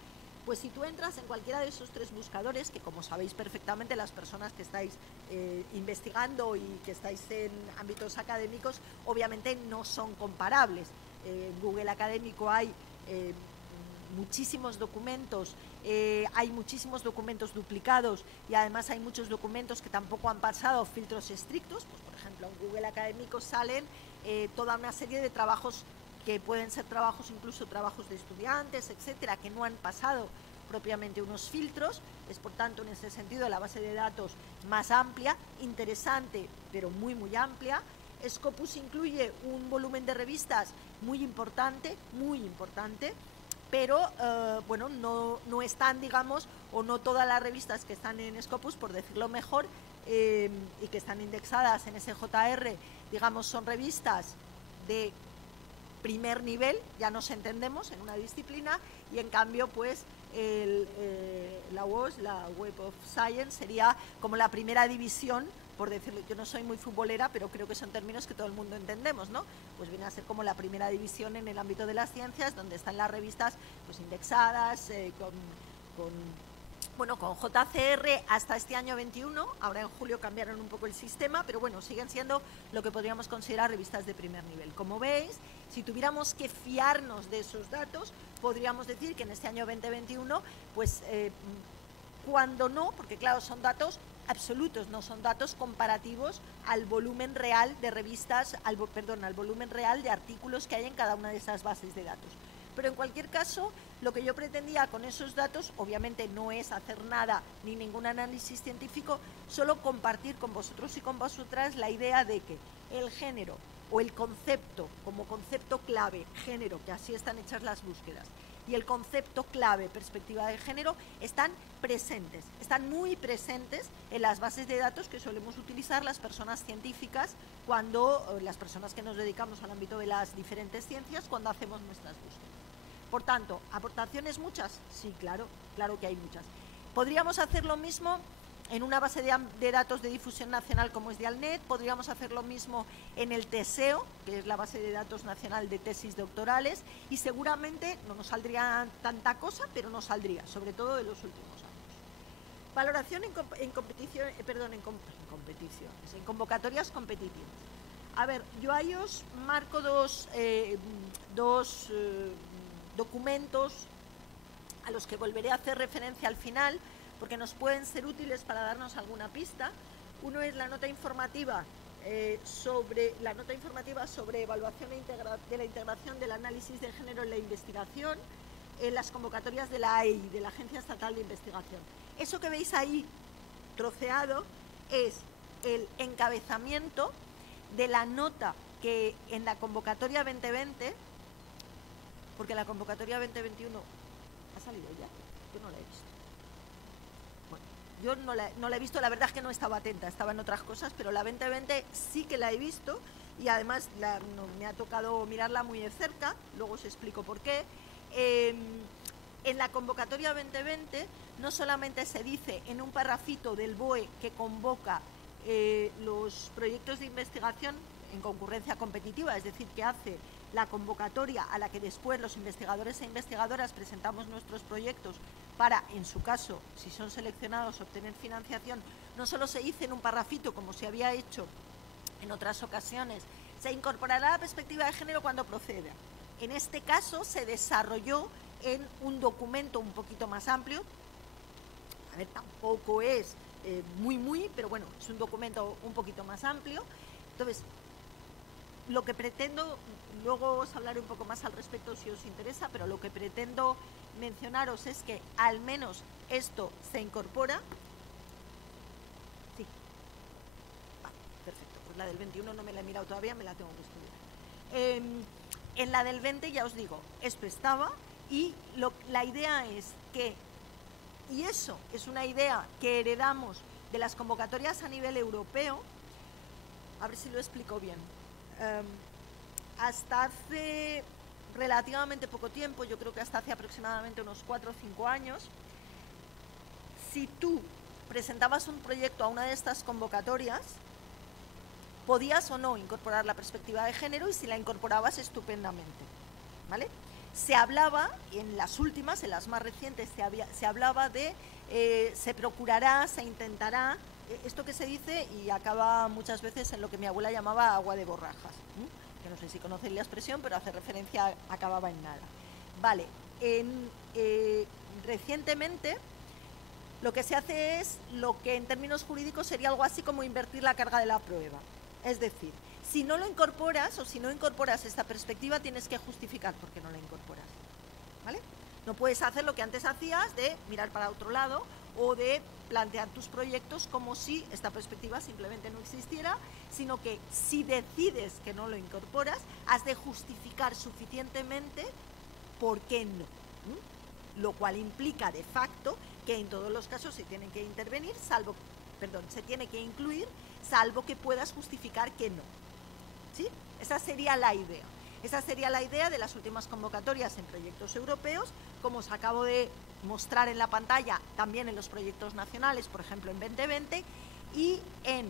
pues si tú entras en cualquiera de esos 3 buscadores, que como sabéis perfectamente las personas que estáis investigando y que estáis en ámbitos académicos, obviamente no son comparables. En Google Académico hay muchísimos documentos, hay muchísimos documentos duplicados y además hay muchos documentos que tampoco han pasado filtros estrictos. Pues, por ejemplo, en Google Académico salen toda una serie de trabajos que pueden ser trabajos, incluso trabajos de estudiantes, etcétera, que no han pasado propiamente unos filtros. Es, por tanto, en ese sentido, la base de datos más amplia, interesante, pero muy, muy amplia. Scopus incluye un volumen de revistas muy importante, pero, bueno, no están, digamos, o no todas las revistas que están en Scopus, por decirlo mejor, y que están indexadas en SJR, digamos, son revistas de primer nivel, ya nos entendemos en una disciplina, y en cambio pues la WOS, la Web of Science, sería como la primera división, por decirlo. Yo no soy muy futbolera, pero creo que son términos que todo el mundo entendemos, ¿no? Pues viene a ser como la primera división en el ámbito de las ciencias, donde están las revistas pues indexadas, con JCR hasta este año 21, ahora en julio cambiaron un poco el sistema, pero bueno, siguen siendo lo que podríamos considerar revistas de primer nivel. Como veis, si tuviéramos que fiarnos de esos datos, podríamos decir que en este año 2021, pues cuando no, porque claro, son datos absolutos, no son datos comparativos al volumen real de revistas, al volumen real de artículos que hay en cada una de esas bases de datos. Pero en cualquier caso, lo que yo pretendía con esos datos, obviamente no es hacer nada ni ningún análisis científico, solo compartir con vosotros y con vosotras la idea de que el género o el concepto, como concepto clave, género, que así están hechas las búsquedas, y el concepto clave, perspectiva de género, están presentes, están muy presentes en las bases de datos que solemos utilizar las personas científicas, las personas que nos dedicamos al ámbito de las diferentes ciencias, cuando hacemos nuestras búsquedas. Por tanto, ¿aportaciones muchas? Sí, claro que hay muchas. Podríamos hacer lo mismo en una base de datos de difusión nacional como es Dialnet, podríamos hacer lo mismo en el TESEO, que es la base de datos nacional de tesis doctorales, y seguramente no nos saldría tanta cosa, pero nos saldría, sobre todo de los últimos años. Valoración en convocatorias competitivas. A ver, yo ahí os marco dos documentos a los que volveré a hacer referencia al final, porque nos pueden ser útiles para darnos alguna pista. Uno es la nota informativa sobre evaluación de la integración del análisis de género en la investigación en las convocatorias de la AEI, de la Agencia Estatal de Investigación. Eso que veis ahí troceado es el encabezamiento de la nota que en la convocatoria 2020, porque la convocatoria 2021 ha salido ya, yo no la he visto. Yo no la he visto, la verdad es que no estaba atenta, estaba en otras cosas, pero la 2020 sí que la he visto y además me ha tocado mirarla muy de cerca, luego os explico por qué. En la convocatoria 2020 no solamente se dice en un parrafito del BOE que convoca los proyectos de investigación en concurrencia competitiva, es decir, que hace la convocatoria a la que después los investigadores e investigadoras presentamos nuestros proyectos para, en su caso, si son seleccionados, obtener financiación. No solo se dice en un parrafito, como se había hecho en otras ocasiones, se incorporará la perspectiva de género cuando proceda. En este caso se desarrolló en un documento un poquito más amplio. A ver, tampoco es pero bueno, es un documento un poquito más amplio. Entonces, lo que pretendo, luego os hablaré un poco más al respecto si os interesa, pero lo que pretendo mencionaros es que al menos esto se incorpora. Sí. Vale, perfecto. Pues la del 21 no me la he mirado todavía, me la tengo que estudiar. En la del 20 ya os digo, esto estaba y la idea es que, y eso es una idea que heredamos de las convocatorias a nivel europeo, a ver si lo explico bien. Hasta hace relativamente poco tiempo, yo creo que hasta hace aproximadamente unos 4 o 5 años, si tú presentabas un proyecto a una de estas convocatorias, podías o no incorporar la perspectiva de género, y si la incorporabas, estupendamente, ¿vale? Se hablaba, y en las últimas, en las más recientes, se hablaba de se procurará, se intentará, esto que se dice y acaba muchas veces en lo que mi abuela llamaba agua de borrajas, que no sé si conocéis la expresión, pero hace referencia, acababa en nada. Vale, recientemente lo que se hace es lo que en términos jurídicos sería algo así como invertir la carga de la prueba. Es decir, si no lo incorporas o si no incorporas esta perspectiva, tienes que justificar por qué no la incorporas, ¿vale? No puedes hacer lo que antes hacías de mirar para otro lado o de plantear tus proyectos como si esta perspectiva simplemente no existiera, sino que si decides que no lo incorporas, has de justificar suficientemente por qué no, lo cual implica de facto que en todos los casos se tiene que intervenir, se tiene que incluir, salvo que puedas justificar que no. ¿Sí? Esa sería la idea. Esa sería la idea de las últimas convocatorias en proyectos europeos, como os acabo de mostrar en la pantalla, también en los proyectos nacionales, por ejemplo en 2020, y en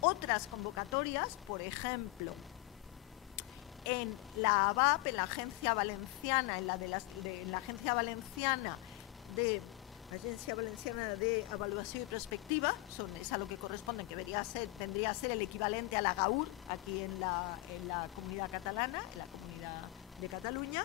otras convocatorias, por ejemplo, en la ABAP, en la Agencia Valenciana, en la Agencia Valenciana de Evaluación y Prospectiva, es a lo que corresponden, que tendría a ser el equivalente a la GAUR aquí en la comunidad catalana, en la comunidad de Cataluña.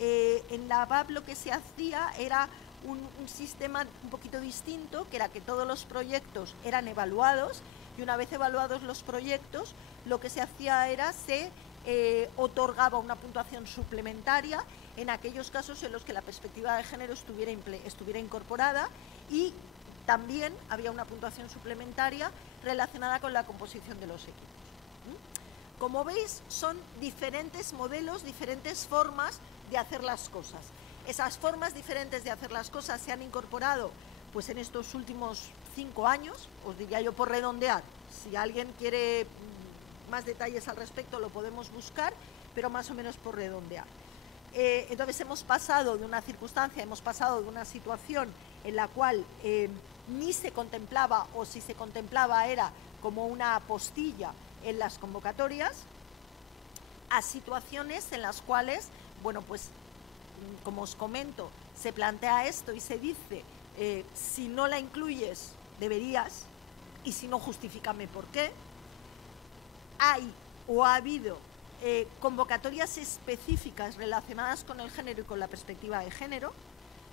En la ABAP lo que se hacía era un sistema un poquito distinto, que era que todos los proyectos eran evaluados, y una vez evaluados los proyectos, lo que se hacía era se otorgaba una puntuación suplementaria en aquellos casos en los que la perspectiva de género estuviera incorporada, y también había una puntuación suplementaria relacionada con la composición de los equipos. Como veis, son diferentes modelos, diferentes formas de hacer las cosas. Esas formas diferentes de hacer las cosas se han incorporado pues en estos últimos 5 años, os diría yo por redondear. Si alguien quiere más detalles al respecto lo podemos buscar, pero más o menos por redondear. Entonces hemos pasado de una situación en la cual ni se contemplaba, o si se contemplaba era como una postilla en las convocatorias, a situaciones en las cuales, bueno, pues como os comento, se plantea esto y se dice, si no la incluyes, deberías, y si no, justifícame por qué. Hay o ha habido convocatorias específicas relacionadas con el género y con la perspectiva de género.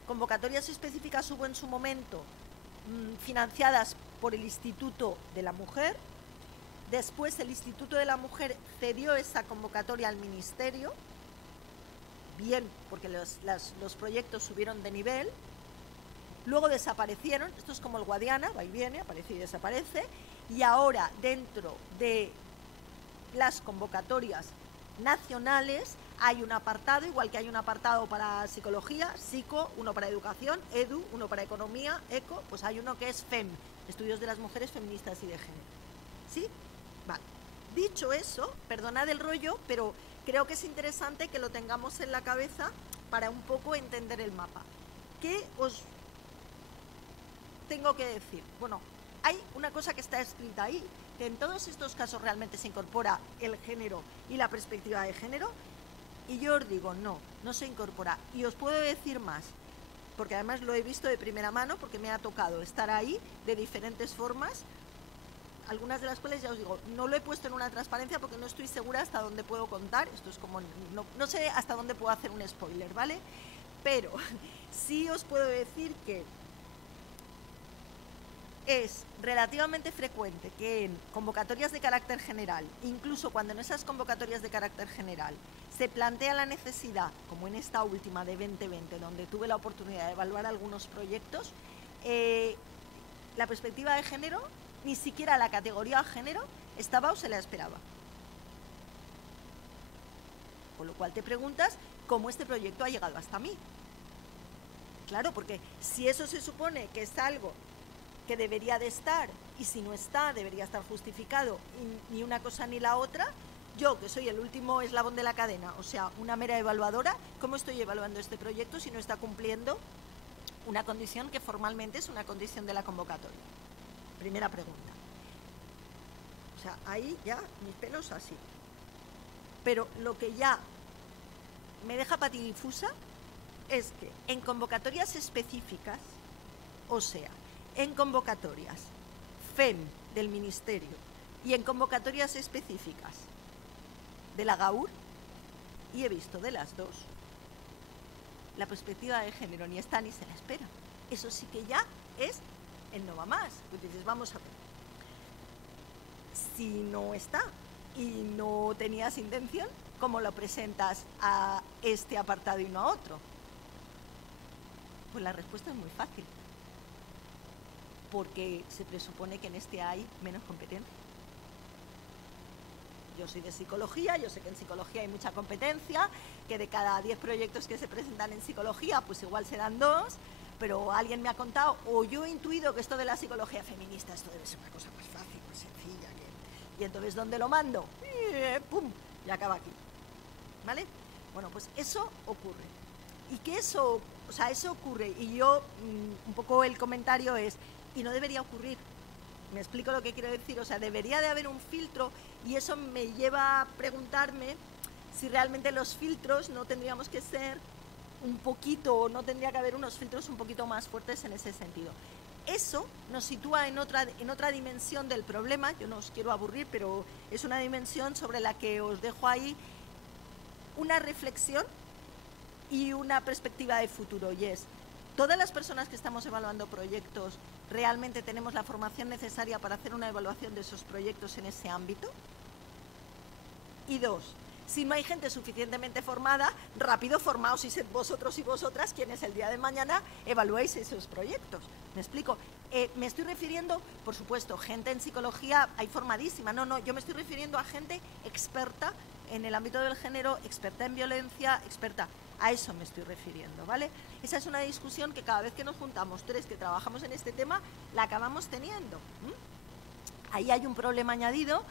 Convocatorias específicas hubo en su momento financiadas por el Instituto de la Mujer. Después el Instituto de la Mujer cedió esa convocatoria al Ministerio, bien porque los proyectos subieron de nivel. Luego desaparecieron, esto es como el Guadiana, va y viene, aparece y desaparece, y ahora dentro de las convocatorias nacionales hay un apartado, igual que hay un apartado para psicología, psico, uno para educación, edu, uno para economía, eco, pues hay uno que es FEM, estudios de las mujeres feministas y de género. ¿Sí? Vale. Dicho eso, perdonad el rollo, pero creo que es interesante que lo tengamos en la cabeza para un poco entender el mapa. ¿Qué os tengo que decir? Bueno, hay una cosa que está escrita ahí, que en todos estos casos realmente se incorpora el género y la perspectiva de género, y yo os digo, no se incorpora. Y os puedo decir más, porque además lo he visto de primera mano, porque me ha tocado estar ahí de diferentes formas, algunas de las cuales ya os digo, no lo he puesto en una transparencia porque no estoy segura hasta dónde puedo contar, esto es como, no sé hasta dónde puedo hacer un spoiler, ¿vale? Pero sí os puedo decir que es relativamente frecuente que en convocatorias de carácter general, incluso cuando en esas convocatorias de carácter general se plantea la necesidad, como en esta última de 2020, donde tuve la oportunidad de evaluar algunos proyectos, la perspectiva de género, ni siquiera la categoría género, estaba o se la esperaba. Con lo cual te preguntas cómo este proyecto ha llegado hasta mí. Claro, porque si eso se supone que es algo que debería de estar, y si no está, debería estar justificado, y ni una cosa ni la otra, yo, que soy el último eslabón de la cadena, o sea, una mera evaluadora, ¿cómo estoy evaluando este proyecto si no está cumpliendo una condición que formalmente es una condición de la convocatoria? Primera pregunta. O sea, ahí ya mis pelos así. Pero lo que ya me deja patidifusa es que en convocatorias específicas, o sea, en convocatorias FEM del Ministerio y en convocatorias específicas de la GAUR, y he visto de las dos, la perspectiva de género ni está ni se la espera. Eso sí que ya es el no va más. Pues dices, vamos a ver. Si no está y no tenías intención, ¿cómo lo presentas a este apartado y no a otro? Pues la respuesta es muy fácil. Porque se presupone que en este hay menos competencia. Yo soy de psicología, yo sé que en psicología hay mucha competencia, que de cada 10 proyectos que se presentan en psicología, pues igual se dan 2, pero alguien me ha contado, o yo he intuido que esto de la psicología feminista, esto debe ser una cosa más fácil, más sencilla. Y entonces, ¿dónde lo mando? ¡Pum! Y acaba aquí. ¿Vale? Bueno, pues eso ocurre. Y que eso, o sea, eso ocurre, y yo, un poco el comentario es, y no debería ocurrir. Me explico lo que quiero decir, o sea, debería de haber un filtro, y eso me lleva a preguntarme si realmente los filtros no tendríamos que ser un poquito, o no tendría que haber unos filtros un poquito más fuertes en ese sentido. Eso nos sitúa en otra dimensión del problema. Yo no os quiero aburrir, pero es una dimensión sobre la que os dejo ahí una reflexión y una perspectiva de futuro, y es, ¿todas las personas que estamos evaluando proyectos realmente tenemos la formación necesaria para hacer una evaluación de esos proyectos en ese ámbito? Y 2, si no hay gente suficientemente formada, rápido formaos y sed vosotros y vosotras quienes el día de mañana evaluéis esos proyectos. ¿Me explico? Me estoy refiriendo, por supuesto, gente en psicología hay formadísima. No, yo me estoy refiriendo a gente experta en el ámbito del género, experta en violencia, experta. A eso me estoy refiriendo, ¿vale? Esa es una discusión que cada vez que nos juntamos 3 que trabajamos en este tema, la acabamos teniendo. Ahí hay un problema añadido,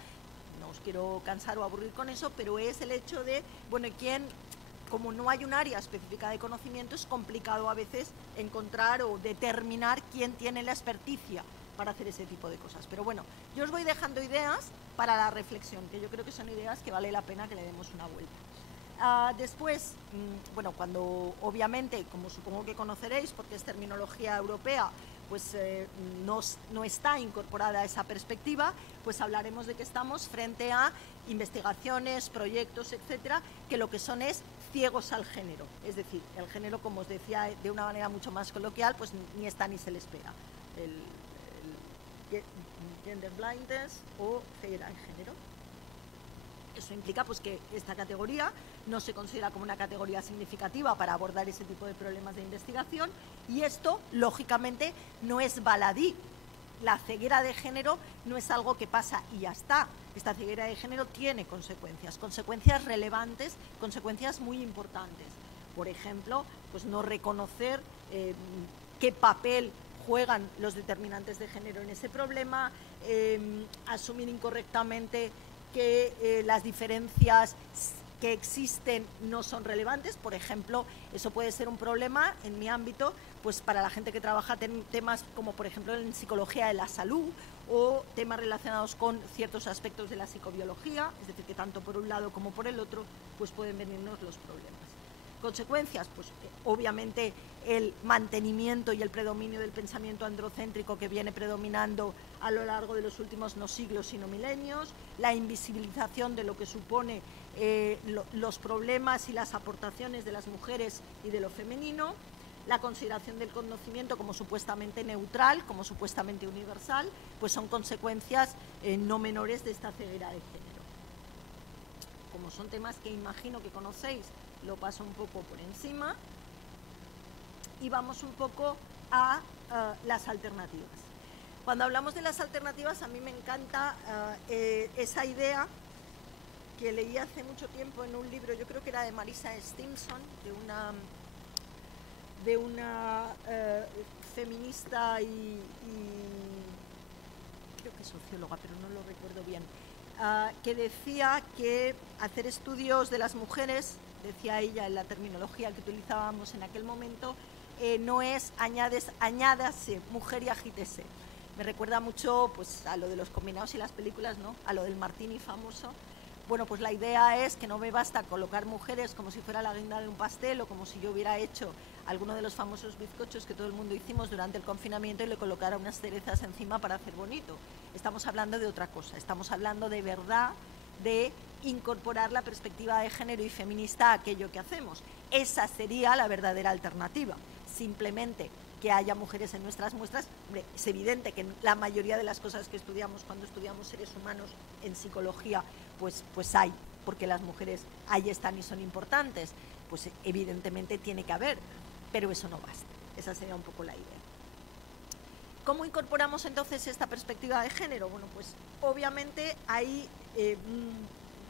no os quiero cansar o aburrir con eso, pero es el hecho de, bueno, como no hay un área específica de conocimiento, es complicado a veces encontrar o determinar quién tiene la experticia para hacer ese tipo de cosas. Pero bueno, yo os voy dejando ideas para la reflexión, que yo creo que son ideas que vale la pena que le demos una vuelta. Después, bueno, cuando obviamente, como supongo que conoceréis, porque es terminología europea, pues no está incorporada esa perspectiva, pues hablaremos de que estamos frente a investigaciones, proyectos, etcétera, que lo que son es ciegos al género. Es decir, el género, como os decía de una manera mucho más coloquial, pues ni está ni se le espera. El gender blindness o ceguera en género. Eso implica pues que esta categoría no se considera como una categoría significativa para abordar ese tipo de problemas de investigación, y esto, lógicamente, no es baladí. La ceguera de género no es algo que pasa y ya está. Esta ceguera de género tiene consecuencias relevantes, consecuencias muy importantes. Por ejemplo, pues no reconocer qué papel juegan los determinantes de género en ese problema, asumir incorrectamente que las diferencias que existen no son relevantes. Por ejemplo, eso puede ser un problema en mi ámbito, pues para la gente que trabaja temas como por ejemplo en psicología de la salud o temas relacionados con ciertos aspectos de la psicobiología, es decir, que tanto por un lado como por el otro pues pueden venirnos los problemas. Consecuencias, pues obviamente el mantenimiento y el predominio del pensamiento androcéntrico que viene predominando a lo largo de los últimos no siglos sino milenios, la invisibilización de lo que supone los problemas y las aportaciones de las mujeres y de lo femenino, la consideración del conocimiento como supuestamente neutral, como supuestamente universal, pues son consecuencias no menores de esta ceguera de género. Como son temas que imagino que conocéis, lo paso un poco por encima y vamos un poco a las alternativas. Cuando hablamos de las alternativas, a mí me encanta esa idea que leí hace mucho tiempo en un libro, yo creo que era de Marisa Stimson, de una feminista y creo que socióloga, pero no lo recuerdo bien, que decía que hacer estudios de las mujeres, decía ella en la terminología que utilizábamos en aquel momento, no es añádase mujer y agítese. Me recuerda mucho pues, a lo de los combinados y las películas, ¿no? A lo del martini famoso. Bueno, pues la idea es que no me basta colocar mujeres como si fuera la guinda de un pastel o como si yo hubiera hecho alguno de los famosos bizcochos que todo el mundo hicimos durante el confinamiento y le colocara unas cerezas encima para hacer bonito. Estamos hablando de otra cosa, estamos hablando de verdad de incorporar la perspectiva de género y feminista a aquello que hacemos. Esa sería la verdadera alternativa. Simplemente que haya mujeres en nuestras muestras. Hombre, es evidente que la mayoría de las cosas que estudiamos cuando estudiamos seres humanos en psicología, pues hay, porque las mujeres ahí están y son importantes, pues evidentemente tiene que haber, pero eso no basta. Esa sería un poco la idea. ¿Cómo incorporamos entonces esta perspectiva de género? Bueno, pues obviamente hay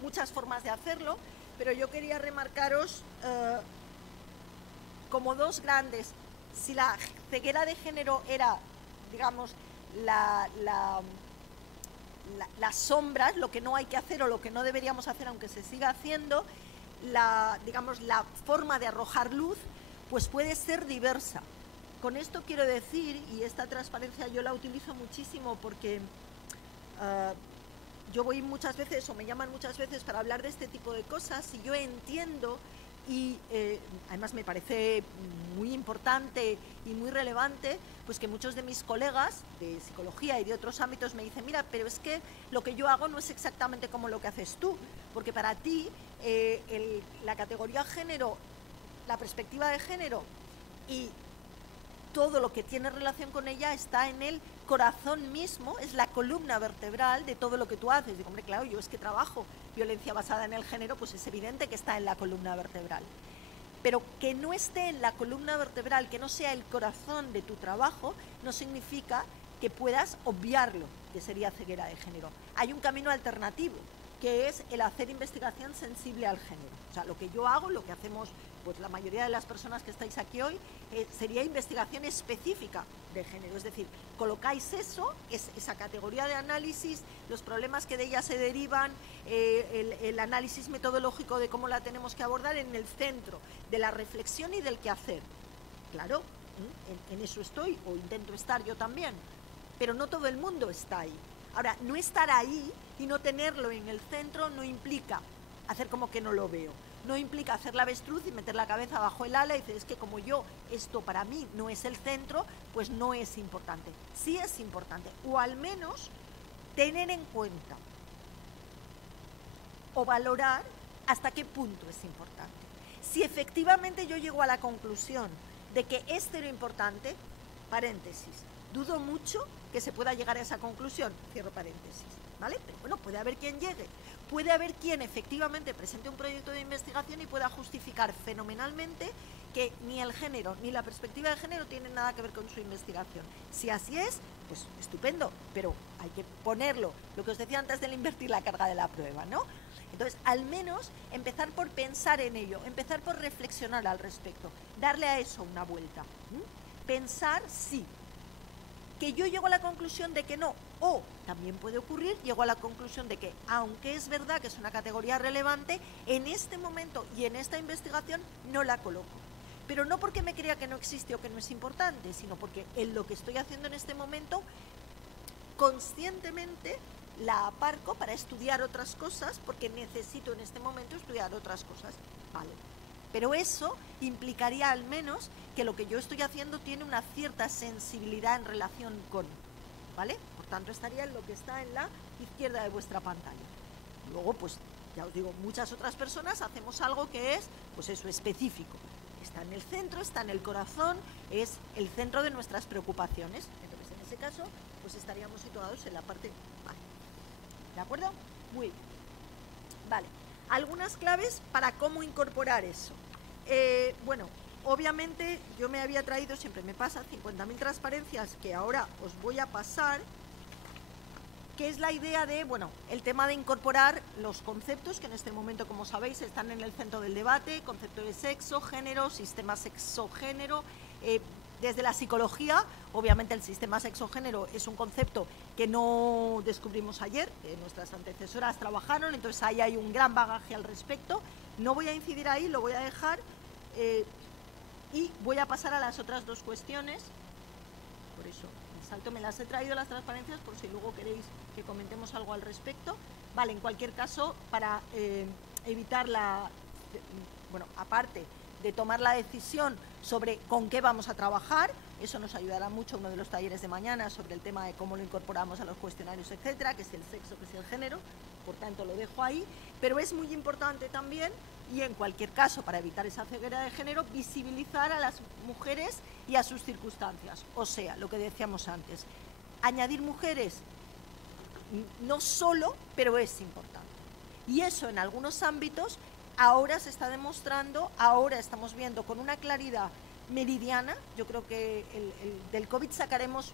muchas formas de hacerlo, pero yo quería remarcaros como dos grandes. Si la ceguera de género era, digamos, las sombras, lo que no hay que hacer o lo que no deberíamos hacer aunque se siga haciendo, digamos, la forma de arrojar luz, pues puede ser diversa. Con esto quiero decir, y esta transparencia yo la utilizo muchísimo porque yo voy muchas veces o me llaman muchas veces para hablar de este tipo de cosas y yo entiendo y además me parece muy importante y muy relevante pues que muchos de mis colegas de psicología y de otros ámbitos me dicen, mira, pero es que lo que yo hago no es exactamente como lo que haces tú, porque para ti la categoría género, la perspectiva de género y todo lo que tiene relación con ella está en el corazón mismo, es la columna vertebral de todo lo que tú haces. Digo, hombre, claro, yo es que trabajo violencia basada en el género, pues es evidente que está en la columna vertebral. Pero que no esté en la columna vertebral, que no sea el corazón de tu trabajo, no significa que puedas obviarlo, que sería ceguera de género. Hay un camino alternativo, que es el hacer investigación sensible al género. O sea, lo que yo hago, lo que hacemos pues la mayoría de las personas que estáis aquí hoy, sería investigación específica de género. Es decir, colocáis eso, esa categoría de análisis, los problemas que de ella se derivan, el análisis metodológico de cómo la tenemos que abordar en el centro de la reflexión y del quehacer. Claro, en eso estoy, o intento estar yo también, pero no todo el mundo está ahí. Ahora, no estar ahí y no tenerlo en el centro no implica hacer como que no lo veo. No implica hacer la avestruz y meter la cabeza bajo el ala y decir, es que como yo, esto para mí no es el centro, pues no es importante. Sí es importante, o al menos tener en cuenta o valorar hasta qué punto es importante. Si efectivamente yo llego a la conclusión de que es cero importante, paréntesis, dudo mucho que se pueda llegar a esa conclusión, cierro paréntesis, ¿vale? Pero bueno, puede haber quien llegue. Puede haber quien efectivamente presente un proyecto de investigación y pueda justificar fenomenalmente que ni el género ni la perspectiva de género tienen nada que ver con su investigación. Si así es, pues estupendo, pero hay que ponerlo, lo que os decía antes del invertir la carga de la prueba, ¿no? Entonces, al menos empezar por pensar en ello, empezar por reflexionar al respecto, darle a eso una vuelta. Pensar sí. Que yo llego a la conclusión de que no, o también puede ocurrir, llego a la conclusión de que, aunque es verdad que es una categoría relevante, en este momento y en esta investigación no la coloco. Pero no porque me crea que no existe o que no es importante, sino porque en lo que estoy haciendo en este momento, conscientemente la aparco para estudiar otras cosas, porque necesito en este momento estudiar otras cosas. Vale. Pero eso implicaría al menos que lo que yo estoy haciendo tiene una cierta sensibilidad en relación con, ¿vale? Por tanto, estaría en lo que está en la izquierda de vuestra pantalla. Luego, pues, ya os digo, muchas otras personas hacemos algo que es, pues eso, específico. Está en el centro, está en el corazón, es el centro de nuestras preocupaciones. Entonces, en ese caso, pues estaríamos situados en la parte... Vale. ¿De acuerdo? Muy bien. Vale. Algunas claves para cómo incorporar eso. Bueno, obviamente yo me había traído, siempre me pasa, 50.000 transparencias que ahora os voy a pasar, que es la idea de, bueno, el tema de incorporar los conceptos que en este momento, como sabéis, están en el centro del debate, concepto de sexo, género, sistema sexo-género. Desde la psicología, obviamente el sistema sexo-género es un concepto que no descubrimos ayer, nuestras antecesoras trabajaron, entonces ahí hay un gran bagaje al respecto. No voy a incidir ahí, lo voy a dejar y voy a pasar a las otras dos cuestiones, por eso salto. Me las he traído las transparencias por si luego queréis que comentemos algo al respecto. Vale, en cualquier caso, para evitar bueno, aparte de tomar la decisión sobre con qué vamos a trabajar, eso nos ayudará mucho uno de los talleres de mañana sobre el tema de cómo lo incorporamos a los cuestionarios, etcétera, que es el sexo, que es el género, por tanto lo dejo ahí, pero es muy importante también, y en cualquier caso, para evitar esa ceguera de género, visibilizar a las mujeres y a sus circunstancias, o sea, lo que decíamos antes, añadir mujeres no solo, pero es importante, y eso en algunos ámbitos ahora se está demostrando, ahora estamos viendo con una claridad meridiana. Yo creo que del COVID sacaremos,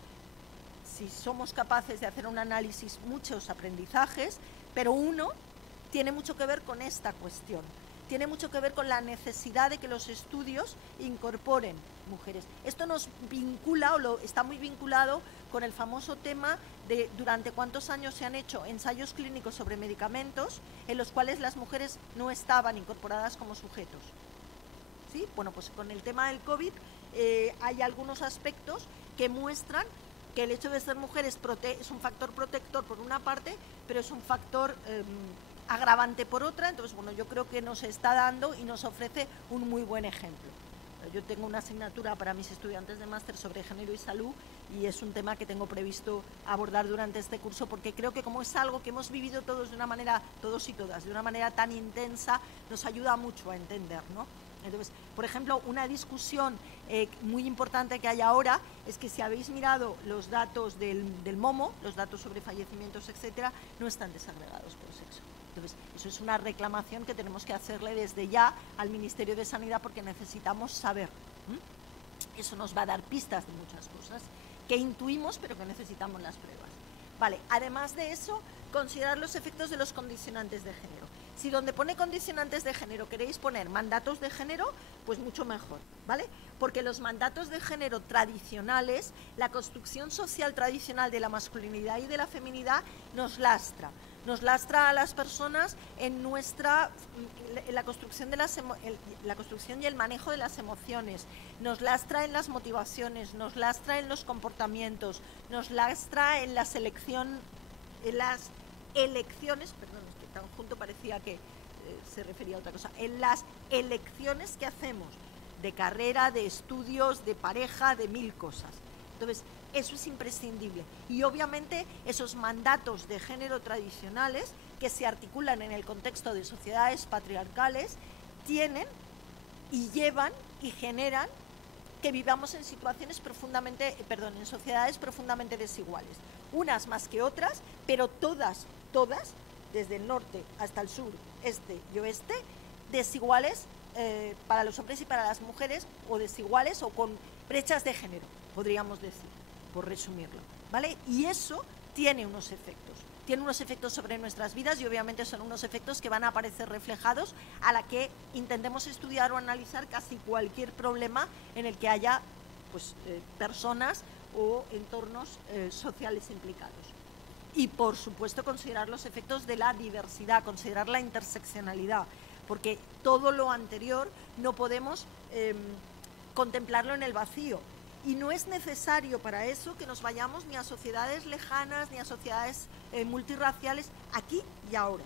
si somos capaces de hacer un análisis, muchos aprendizajes, pero uno tiene mucho que ver con esta cuestión, tiene mucho que ver con la necesidad de que los estudios incorporen mujeres. Esto nos vincula, está muy vinculado con el famoso tema de durante cuántos años se han hecho ensayos clínicos sobre medicamentos en los cuales las mujeres no estaban incorporadas como sujetos. ¿Sí? Bueno, pues con el tema del COVID hay algunos aspectos que muestran que el hecho de ser mujeres es un factor protector por una parte, pero es un factor agravante por otra. Entonces, bueno, yo creo que nos está dando y nos ofrece un muy buen ejemplo. Yo tengo una asignatura para mis estudiantes de máster sobre género y salud y es un tema que tengo previsto abordar durante este curso porque creo que como es algo que hemos vivido todos de una manera, todos y todas, de una manera tan intensa, nos ayuda mucho a entender, ¿no? Entonces, por ejemplo, una discusión muy importante que hay ahora es que si habéis mirado los datos del MOMO, los datos sobre fallecimientos, etcétera, no están desagregados por sexo. Entonces, eso es una reclamación que tenemos que hacerle desde ya al Ministerio de Sanidad porque necesitamos saber. Eso nos va a dar pistas de muchas cosas que intuimos, pero que necesitamos las pruebas. Vale, además de eso, considerar los efectos de los condicionantes de género. Si donde pone condicionantes de género queréis poner mandatos de género, pues mucho mejor, ¿vale? Porque los mandatos de género tradicionales, la construcción social tradicional de la masculinidad y de la feminidad nos lastra a las personas en la construcción la construcción y el manejo de las emociones, nos lastra en las motivaciones, nos lastra en los comportamientos, nos lastra en la selección, en las elecciones, perdón, es que tan junto parecía que se refería a otra cosa, en las elecciones que hacemos de carrera, de estudios, de pareja, de mil cosas. Entonces, eso es imprescindible. Y obviamente esos mandatos de género tradicionales que se articulan en el contexto de sociedades patriarcales tienen y llevan y generan que vivamos en situaciones en sociedades profundamente desiguales. Unas más que otras, pero todas, desde el norte hasta el sur, este y oeste, desiguales para los hombres y para las mujeres, o desiguales o con brechas de género, podríamos decir, por resumirlo, ¿vale? Y eso tiene unos efectos sobre nuestras vidas y obviamente son unos efectos que van a aparecer reflejados a la que intentemos estudiar o analizar casi cualquier problema en el que haya pues, personas o entornos sociales implicados. Y por supuesto considerar los efectos de la diversidad, considerar la interseccionalidad, porque todo lo anterior no podemos contemplarlo en el vacío. Y no es necesario para eso que nos vayamos ni a sociedades lejanas, ni a sociedades multirraciales, aquí y ahora.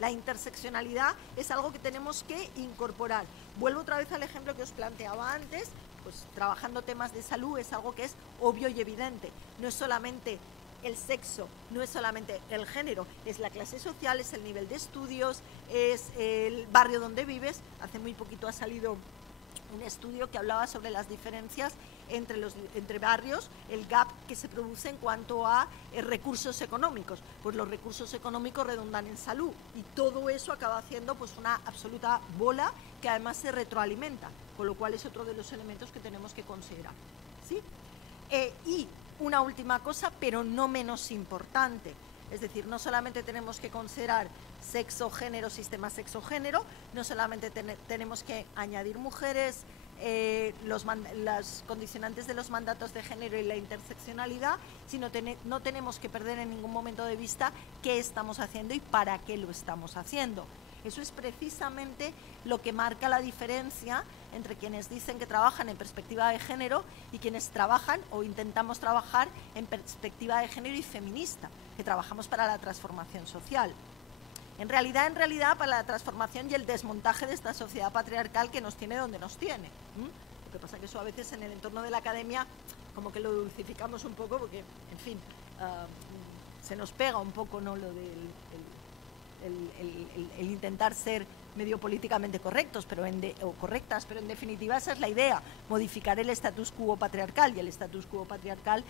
La interseccionalidad es algo que tenemos que incorporar. Vuelvo otra vez al ejemplo que os planteaba antes, pues trabajando temas de salud es algo que es obvio y evidente. No es solamente el sexo, no es solamente el género, es la clase social, es el nivel de estudios, es el barrio donde vives. Hace muy poquito ha salido un estudio que hablaba sobre las diferencias entre barrios, el gap que se produce en cuanto a recursos económicos. Pues los recursos económicos redundan en salud y todo eso acaba haciendo pues una absoluta bola que además se retroalimenta, con lo cual es otro de los elementos que tenemos que considerar, ¿sí? Y una última cosa, pero no menos importante, es decir, no solamente tenemos que considerar sexo, género, sistema sexo-género, no solamente tenemos que añadir mujeres, los condicionantes de los mandatos de género y la interseccionalidad, sino no tenemos que perder en ningún momento de vista qué estamos haciendo y para qué lo estamos haciendo. Eso es precisamente lo que marca la diferencia entre quienes dicen que trabajan en perspectiva de género y quienes trabajan o intentamos trabajar en perspectiva de género y feminista, que trabajamos para la transformación social. En realidad, para la transformación y el desmontaje de esta sociedad patriarcal que nos tiene donde nos tiene. Lo que pasa es que eso a veces en el entorno de la academia como que lo dulcificamos un poco porque, en fin, se nos pega un poco, ¿no?, lo del el intentar ser medio políticamente correctos o correctas, pero en definitiva esa es la idea, modificar el status quo patriarcal, y el status quo patriarcal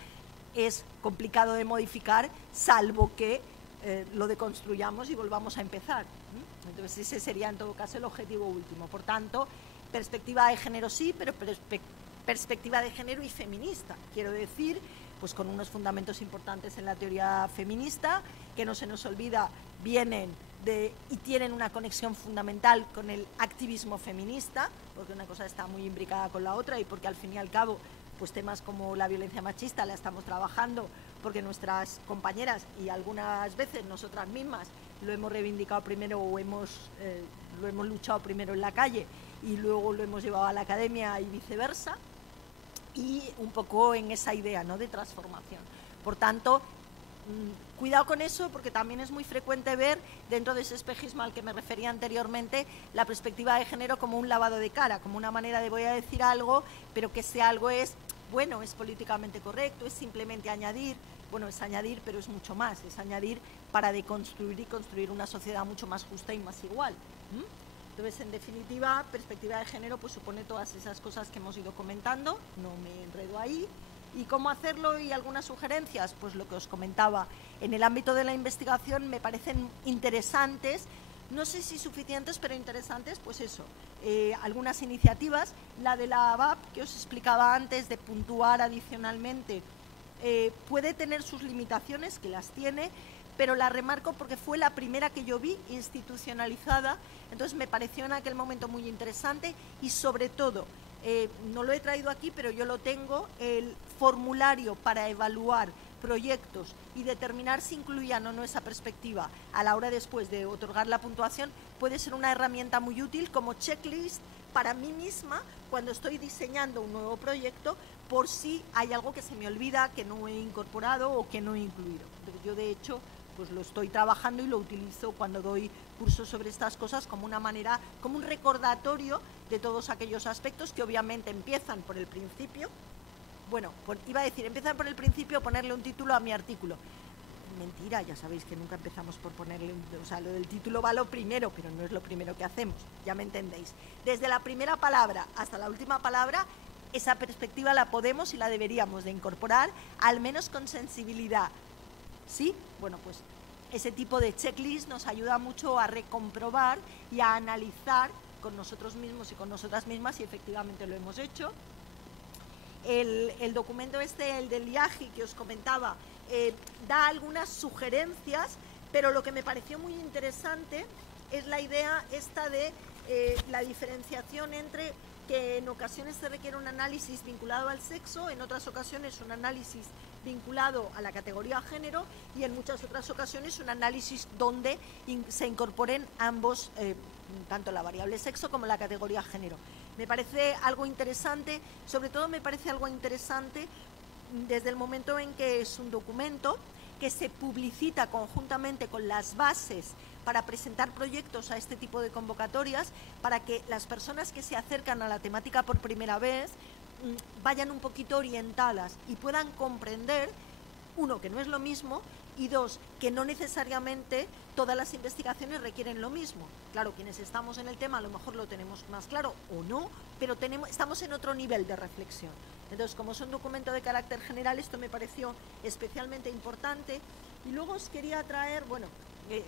es complicado de modificar salvo que lo deconstruyamos y volvamos a empezar. Entonces ese sería en todo caso el objetivo último. Por tanto, perspectiva de género sí, pero perspectiva de género y feminista. Quiero decir, pues con unos fundamentos importantes en la teoría feminista, que no se nos olvida, vienen y tienen una conexión fundamental con el activismo feminista, porque una cosa está muy imbricada con la otra y porque al fin y al cabo pues temas como la violencia machista la estamos trabajando porque nuestras compañeras y algunas veces nosotras mismas lo hemos reivindicado primero o lo hemos luchado primero en la calle y luego lo hemos llevado a la academia y viceversa, y un poco en esa idea, ¿no?, de transformación. Por tanto, cuidado con eso, porque también es muy frecuente ver, dentro de ese espejismo al que me refería anteriormente, la perspectiva de género como un lavado de cara, como una manera de voy a decir algo, pero que ese algo es, bueno, es políticamente correcto, es simplemente añadir, bueno, es añadir, pero es mucho más, es añadir para deconstruir y construir una sociedad mucho más justa y más igual. Entonces, en definitiva, perspectiva de género pues supone todas esas cosas que hemos ido comentando, no me enredo ahí. ¿Y cómo hacerlo? Y algunas sugerencias, pues lo que os comentaba. En el ámbito de la investigación me parecen interesantes, no sé si suficientes, pero interesantes, pues eso, algunas iniciativas. La de la ABAP, que os explicaba antes, de puntuar adicionalmente, puede tener sus limitaciones, que las tiene, pero la remarco porque fue la primera que yo vi institucionalizada, entonces me pareció en aquel momento muy interesante y sobre todo, no lo he traído aquí, pero yo lo tengo, el formulario para evaluar proyectos y determinar si incluían o no esa perspectiva a la hora después de otorgar la puntuación puede ser una herramienta muy útil como checklist para mí misma cuando estoy diseñando un nuevo proyecto por si hay algo que se me olvida, que no he incorporado o que no he incluido. Entonces, yo de hecho pues lo estoy trabajando y lo utilizo cuando doy cursos sobre estas cosas como una manera, como un recordatorio de todos aquellos aspectos que obviamente empiezan por el principio. Bueno, iba a decir, empiezan por el principio, ponerle un título a mi artículo. Mentira, ya sabéis que nunca empezamos por ponerle, o sea, lo del título va lo primero, pero no es lo primero que hacemos, ya me entendéis. Desde la primera palabra hasta la última palabra, esa perspectiva la podemos y la deberíamos de incorporar, al menos con sensibilidad. ¿Sí? Bueno, pues ese tipo de checklist nos ayuda mucho a recomprobar y a analizar con nosotros mismos y con nosotras mismas si efectivamente lo hemos hecho. El documento el del IAGI que os comentaba, da algunas sugerencias, pero lo que me pareció muy interesante es la idea esta de la diferenciación entre que en ocasiones se requiere un análisis vinculado al sexo, en otras ocasiones un análisis vinculado a la categoría género y en muchas otras ocasiones un análisis donde se incorporen ambos, tanto la variable sexo como la categoría género. Me parece algo interesante, sobre todo me parece algo interesante desde el momento en que es un documento que se publicita conjuntamente con las bases para presentar proyectos a este tipo de convocatorias, para que las personas que se acercan a la temática por primera vez vayan un poquito orientadas y puedan comprender, uno, que no es lo mismo, y dos, que no necesariamente todas las investigaciones requieren lo mismo. Claro, quienes estamos en el tema a lo mejor lo tenemos más claro o no, pero estamos en otro nivel de reflexión. Entonces, como es un documento de carácter general, esto me pareció especialmente importante. Y luego os quería traer, bueno,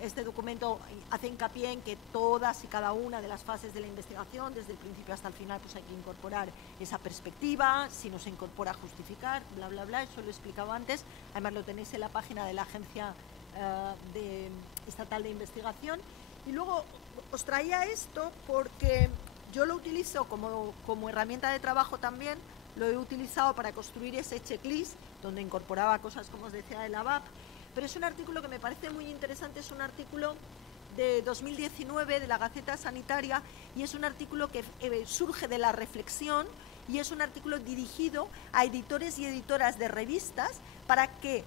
este documento hace hincapié en que todas y cada una de las fases de la investigación, desde el principio hasta el final, pues hay que incorporar esa perspectiva, si no se incorpora, justificar, bla, bla, bla, eso lo he explicado antes, además lo tenéis en la página de la Agencia Estatal de Investigación. Y luego os traía esto porque yo lo utilizo como herramienta de trabajo también, lo he utilizado para construir ese checklist, donde incorporaba cosas, como os decía, de la ABAP. Pero es un artículo que me parece muy interesante, es un artículo de 2019 de la Gaceta Sanitaria, y es un artículo que surge de la reflexión, y es un artículo dirigido a editores y editoras de revistas para que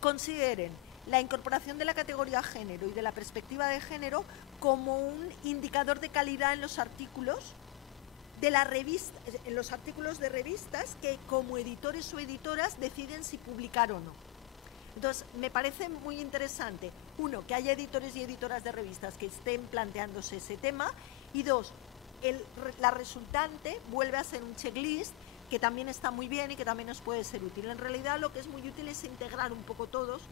consideren la incorporación de la categoría género y de la perspectiva de género como un indicador de calidad en los artículos de la revista, en los artículos de revistas que como editores o editoras deciden si publicar o no. Entonces, me parece muy interesante, uno, que haya editores y editoras de revistas que estén planteándose ese tema, y dos, la resultante vuelve a ser un checklist que también está muy bien y que también nos puede ser útil. En realidad, lo que es muy útil es integrar un poco todos.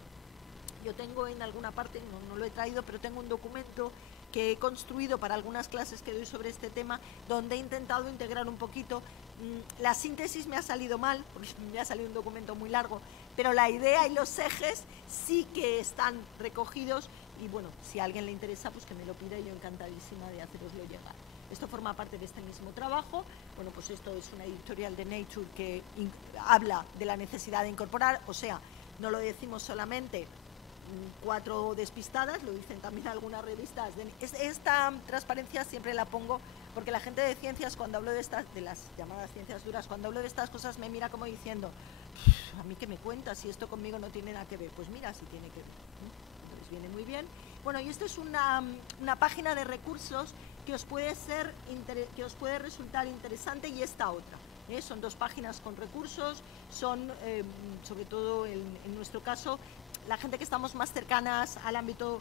Yo tengo en alguna parte, no lo he traído, pero tengo un documento que he construido para algunas clases que doy sobre este tema, donde he intentado integrar un poquito. La síntesis me ha salido mal, porque me ha salido un documento muy largo, pero la idea y los ejes sí que están recogidos, y bueno, si a alguien le interesa, pues que me lo pida y yo encantadísima de haceroslo llegar. Esto forma parte de este mismo trabajo. Bueno, pues esto es una editorial de Nature que habla de la necesidad de incorporar, o sea, no lo decimos solamente 4 despistadas, lo dicen también algunas revistas. Esta transparencia siempre la pongo porque la gente de ciencias, cuando hablo de las llamadas ciencias duras, cuando hablo de estas cosas me mira como diciendo, a mí qué me cuentas, si esto conmigo no tiene nada que ver. Pues mira, sí tiene que ver. Entonces viene muy bien. Bueno, y esto es una página de recursos que os puede resultar interesante, y esta otra. Son 2 páginas con recursos, son sobre todo en nuestro caso la gente que estamos más cercanas al ámbito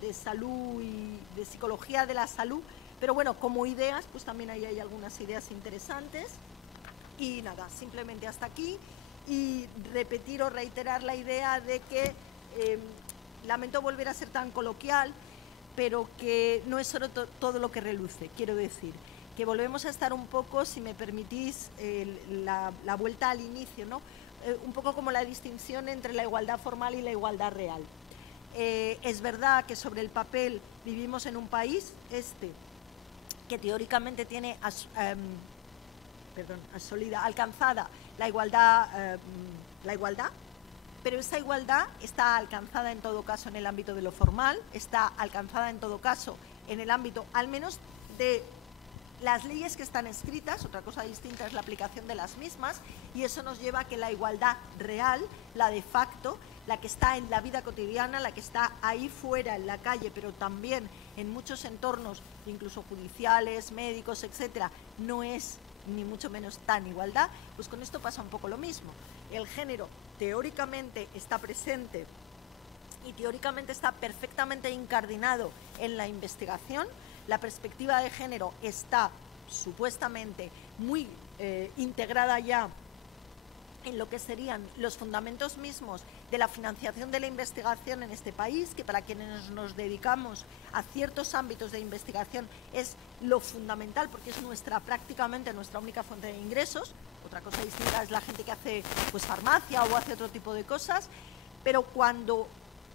de salud y de psicología de la salud, pero bueno, como ideas, pues también ahí hay algunas ideas interesantes. Y nada, simplemente hasta aquí, y repetir o reiterar la idea de que lamento volver a ser tan coloquial, pero que no es solo todo lo que reluce. Quiero decir que volvemos a estar un poco, si me permitís, la vuelta al inicio, ¿no? Un poco como la distinción entre la igualdad formal y la igualdad real. Es verdad que sobre el papel vivimos en un país, que teóricamente tiene alcanzada la igualdad, pero esa igualdad está alcanzada en todo caso en el ámbito de lo formal, está alcanzada en todo caso en el ámbito al menos de las leyes que están escritas. Otra cosa distinta es la aplicación de las mismas, y eso nos lleva a que la igualdad real, la de facto, la que está en la vida cotidiana, la que está ahí fuera en la calle, pero también en muchos entornos, incluso judiciales, médicos, etcétera, no es ni mucho menos tan igualdad. Pues con esto pasa un poco lo mismo. El género teóricamente está presente y teóricamente está perfectamente incardinado en la investigación. La perspectiva de género está supuestamente muy integrada ya en lo que serían los fundamentos mismos de la financiación de la investigación en este país, que para quienes nos dedicamos a ciertos ámbitos de investigación es lo fundamental, porque es prácticamente nuestra única fuente de ingresos. Otra cosa distinta es la gente que hace pues farmacia o hace otro tipo de cosas, pero cuando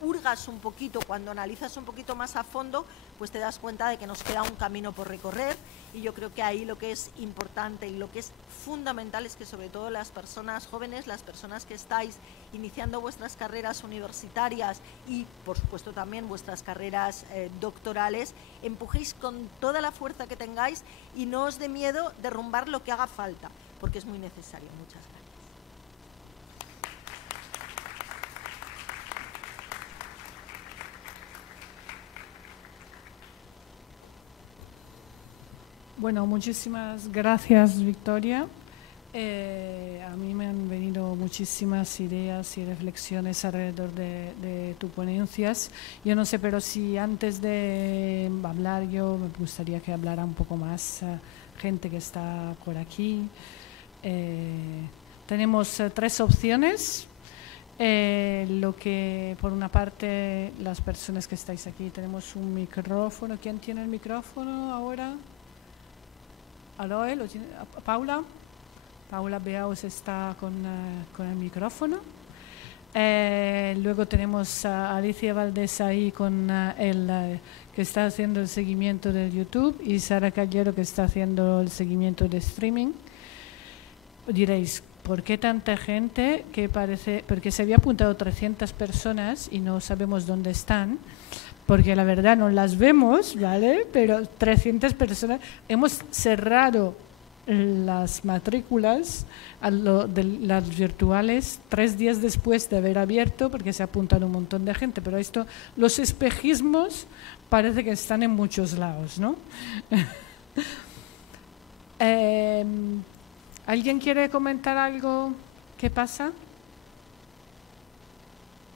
hurgas un poquito, cuando analizas un poquito más a fondo, pues te das cuenta de que nos queda un camino por recorrer. Y yo creo que ahí lo que es importante y lo que es fundamental es que sobre todo las personas jóvenes, las personas que estáis iniciando vuestras carreras universitarias y por supuesto también vuestras carreras doctorales, empujéis con toda la fuerza que tengáis y no os dé miedo derrumbar lo que haga falta, porque es muy necesario. Muchas gracias. Bueno, muchísimas gracias, Victoria. A mí me han venido muchísimas ideas y reflexiones alrededor de tus ponencias. Yo no sé, pero si antes de hablar yo me gustaría que hablara un poco más gente que está por aquí. Tenemos 3 opciones. Lo que, por una parte, las personas que estáis aquí, tenemos un micrófono. ¿Quién tiene el micrófono ahora? Aloe, ¿lo tiene? Paula. Paula Beaus está con el micrófono. Luego tenemos a Alicia Valdés ahí con que está haciendo el seguimiento del YouTube, y Sara Callero que está haciendo el seguimiento de streaming. Diréis, ¿por qué tanta gente? Porque se había apuntado 300 personas y no sabemos dónde están. porque la verdad no las vemos, ¿vale? Pero 300 personas. Hemos cerrado las matrículas de las virtuales 3 días después de haber abierto, porque se ha apuntado un montón de gente, pero esto, los espejismos parece que están en muchos lados, ¿no? ¿Alguien quiere comentar algo? ¿Qué pasa?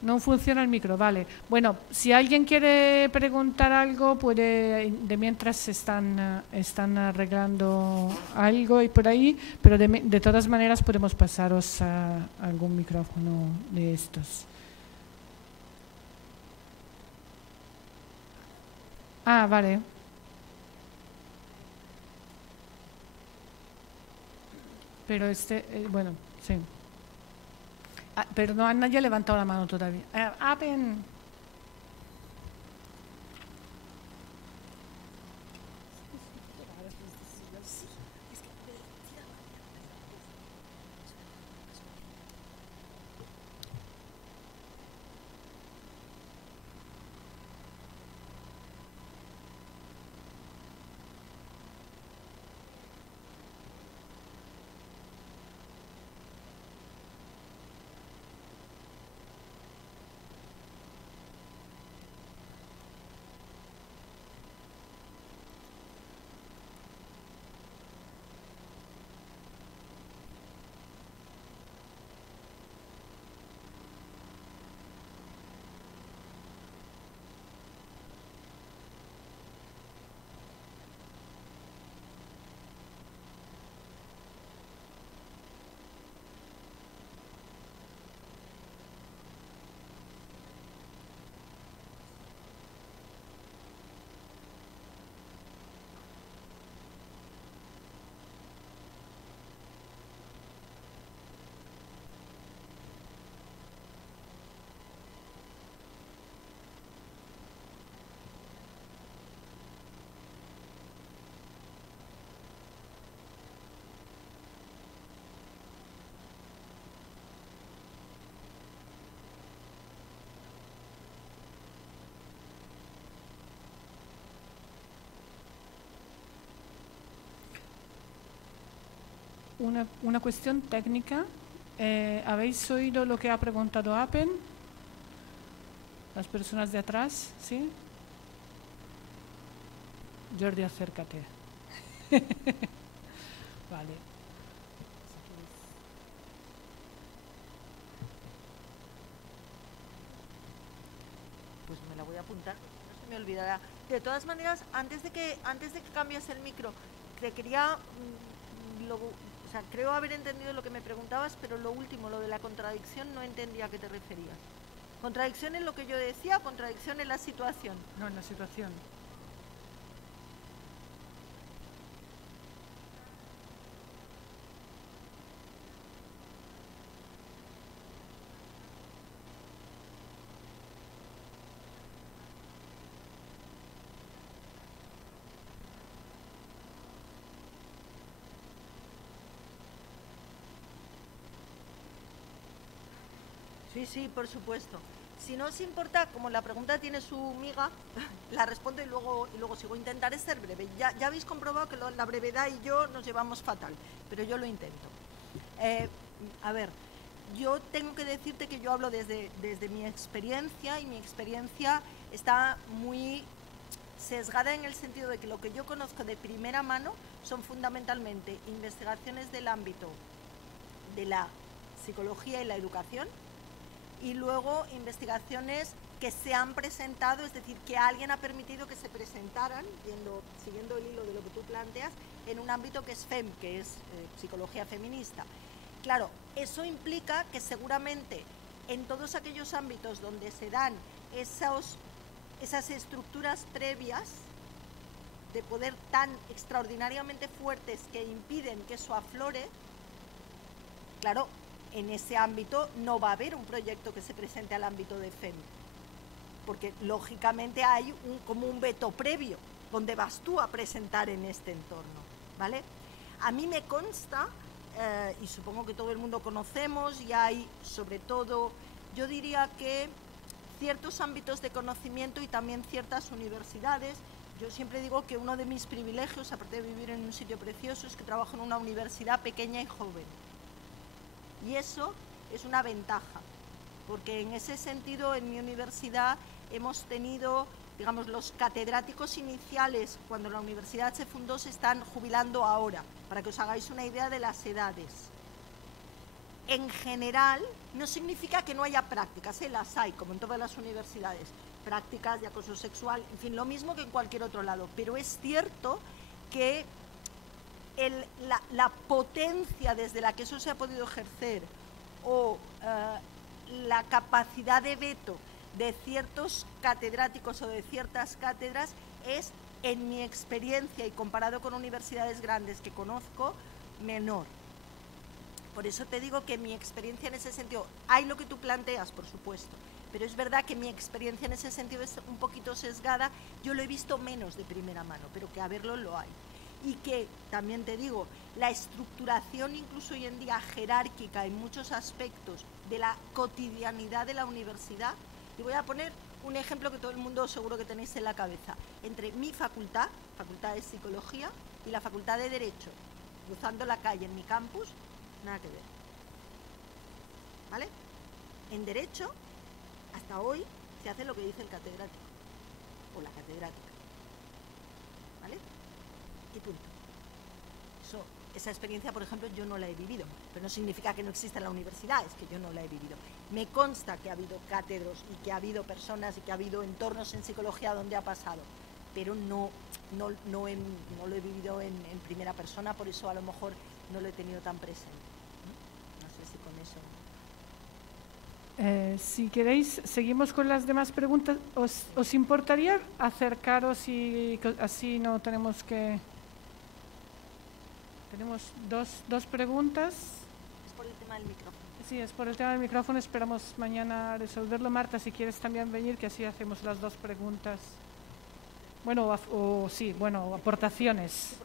No funciona el micro, vale. Bueno, si alguien quiere preguntar algo, puede, de mientras están arreglando algo y por ahí, pero de todas maneras podemos pasaros a algún micrófono de estos. Ah, vale. Pero bueno, sí. Pero no, nadie ha levantado la mano todavía. Apen. Una cuestión técnica. ¿Habéis oído lo que ha preguntado Apen? Las personas de atrás, ¿sí? Jordi, acércate. Vale. Pues me la voy a apuntar, no se me olvidará. De todas maneras, antes de que cambies el micro, te quería... o sea, creo haber entendido lo que me preguntabas, pero lo último, lo de la contradicción, no entendía a qué te referías. ¿Contradicción en lo que yo decía o contradicción en la situación? No, en la situación. Sí, sí, por supuesto. Si no os importa, como la pregunta tiene su miga, la respondo y luego sigo. Intentaré ser breve. Ya habéis comprobado que la brevedad y yo nos llevamos fatal, pero yo lo intento. A ver, yo tengo que decirte que yo hablo desde mi experiencia, y mi experiencia está muy sesgada en el sentido de que lo que yo conozco de primera mano son fundamentalmente investigaciones del ámbito de la psicología y la educación, y luego investigaciones que se han presentado, es decir, que alguien ha permitido que se presentaran, siguiendo el hilo de lo que tú planteas, en un ámbito que es FEM, que es psicología feminista. Claro, eso implica que seguramente en todos aquellos ámbitos donde se dan esas estructuras previas de poder tan extraordinariamente fuertes que impiden que eso aflore, claro, en ese ámbito no va a haber un proyecto que se presente al ámbito de FEM, porque lógicamente hay como un veto previo donde vas tú a presentar en este entorno, ¿vale? A mí me consta, y supongo que todo el mundo conocemos, y hay sobre todo, yo diría que ciertos ámbitos de conocimiento y también ciertas universidades. Yo siempre digo que uno de mis privilegios, aparte de vivir en un sitio precioso, es que trabajo en una universidad pequeña y joven. Y eso es una ventaja, porque en ese sentido en mi universidad hemos tenido, digamos, los catedráticos iniciales cuando la universidad se fundó se están jubilando ahora, para que os hagáis una idea de las edades. En general, no significa que no haya prácticas, las hay, como en todas las universidades, prácticas de acoso sexual, en fin, lo mismo que en cualquier otro lado, pero es cierto que la potencia desde la que eso se ha podido ejercer o la capacidad de veto de ciertos catedráticos o de ciertas cátedras es, en mi experiencia y comparado con universidades grandes que conozco, menor. Por eso te digo que mi experiencia en ese sentido, hay lo que tú planteas, por supuesto, pero es verdad que mi experiencia en ese sentido es un poquito sesgada, yo lo he visto menos de primera mano, pero que a verlo lo hay. Y que, también te digo, la estructuración incluso hoy en día jerárquica en muchos aspectos de la cotidianidad de la universidad, y voy a poner un ejemplo que todo el mundo seguro que tenéis en la cabeza, entre mi facultad, Facultad de Psicología, y la Facultad de Derecho, cruzando la calle en mi campus, nada que ver. ¿Vale? En Derecho, hasta hoy, se hace lo que dice el catedrático, o la catedrática. ¿Vale? Y punto. Esa experiencia, por ejemplo, yo no la he vivido, pero no significa que no exista en la universidad, es que yo no la he vivido. Me consta que ha habido cátedros y que ha habido personas y que ha habido entornos en psicología donde ha pasado, pero no lo he vivido en primera persona, por eso a lo mejor no lo he tenido tan presente. No sé si con eso... Si queréis, seguimos con las demás preguntas. ¿Os importaría acercaros y así no tenemos que...? Tenemos dos preguntas. Es por el tema del micrófono. Sí, es por el tema del micrófono. Esperamos mañana resolverlo. Marta, si quieres también venir, que así hacemos las dos preguntas. Bueno, aportaciones.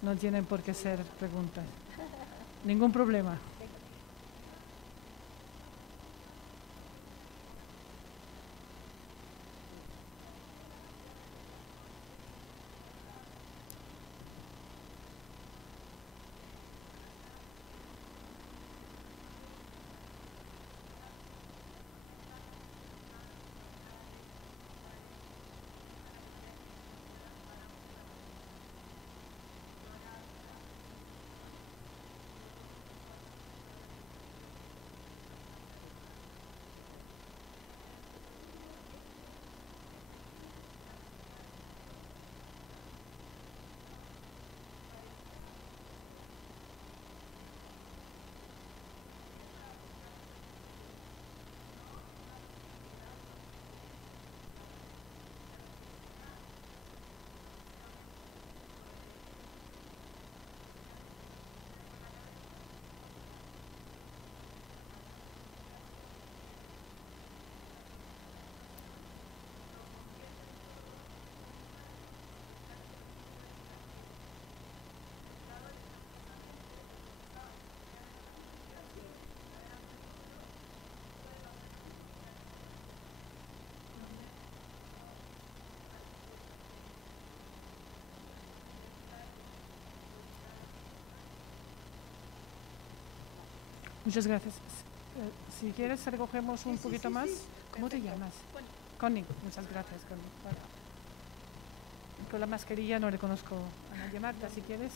No tienen por qué ser preguntas. Ningún problema. Muchas gracias. Si quieres, recogemos un poquito más. ¿Cómo te llamas? Connie. Muchas gracias, Connie. Bueno. Con la mascarilla no reconozco a nadie. Marta, si quieres.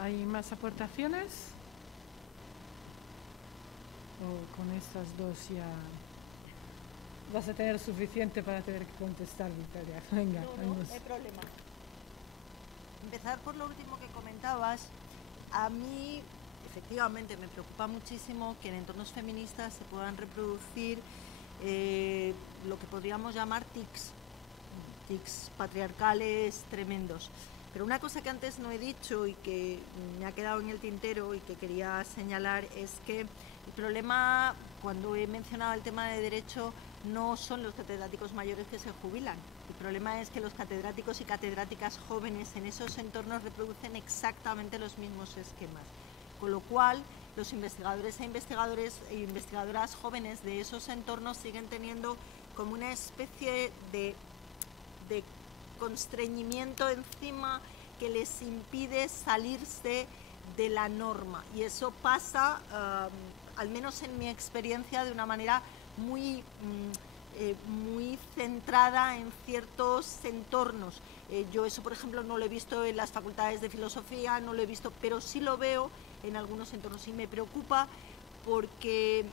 ¿Hay más aportaciones? ¿O con estas dos ya vas a tener suficiente para tener que contestar, Victoria? Venga, No hay problema. Empezar por lo último que comentabas. A mí, efectivamente, me preocupa muchísimo que en entornos feministas se puedan reproducir lo que podríamos llamar tics patriarcales tremendos. Pero una cosa que antes no he dicho y que me ha quedado en el tintero y que quería señalar es que el problema, cuando he mencionado el tema de derecho, no son los catedráticos mayores que se jubilan. El problema es que los catedráticos y catedráticas jóvenes en esos entornos reproducen exactamente los mismos esquemas. Con lo cual, los investigadores e investigadoras jóvenes de esos entornos siguen teniendo como una especie de constreñimiento encima que les impide salirse de la norma, y eso pasa, al menos en mi experiencia, de una manera muy centrada en ciertos entornos. Yo eso, por ejemplo, no lo he visto en las facultades de filosofía, no lo he visto, pero sí lo veo en algunos entornos, y me preocupa porque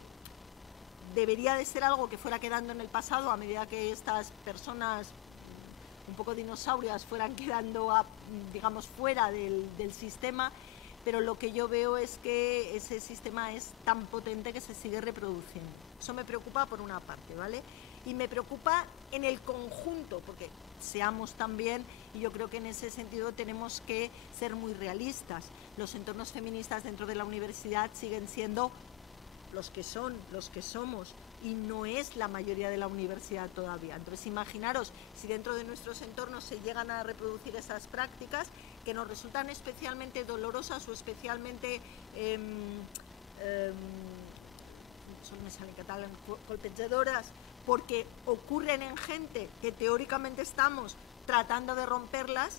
debería de ser algo que fuera quedando en el pasado a medida que estas personas un poco dinosaurias fueran quedando, digamos, fuera del sistema, pero lo que yo veo es que ese sistema es tan potente que se sigue reproduciendo. Eso me preocupa por una parte, ¿vale? Y me preocupa en el conjunto, porque seamos también, y yo creo que en ese sentido tenemos que ser muy realistas. Los entornos feministas dentro de la universidad siguen siendo los que son, los que somos, y no es la mayoría de la universidad todavía. Entonces, imaginaros si dentro de nuestros entornos se llegan a reproducir esas prácticas que nos resultan especialmente dolorosas o especialmente, solo me sale en catalán, colpejadoras, porque ocurren en gente que teóricamente estamos tratando de romperlas,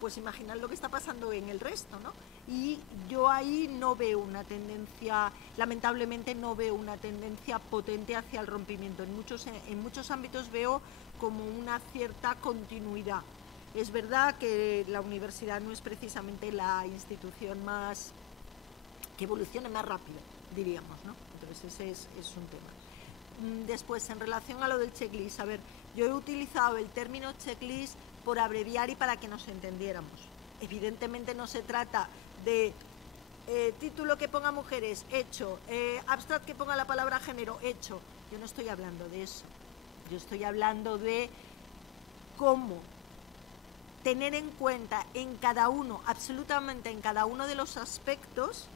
pues imaginad lo que está pasando en el resto, ¿no? Y yo ahí no veo una tendencia, lamentablemente no veo una tendencia potente hacia el rompimiento. En muchos ámbitos veo como una cierta continuidad. Es verdad que la universidad no es precisamente la institución que evolucione más rápido, diríamos, ¿no? Entonces ese es un tema. Después, en relación a lo del checklist, a ver, yo he utilizado el término checklist por abreviar y para que nos entendiéramos. Evidentemente no se trata de título que ponga mujeres, hecho, abstract que ponga la palabra género, hecho. Yo no estoy hablando de eso. Yo estoy hablando de cómo tener en cuenta en cada uno, absolutamente en cada uno de los aspectos,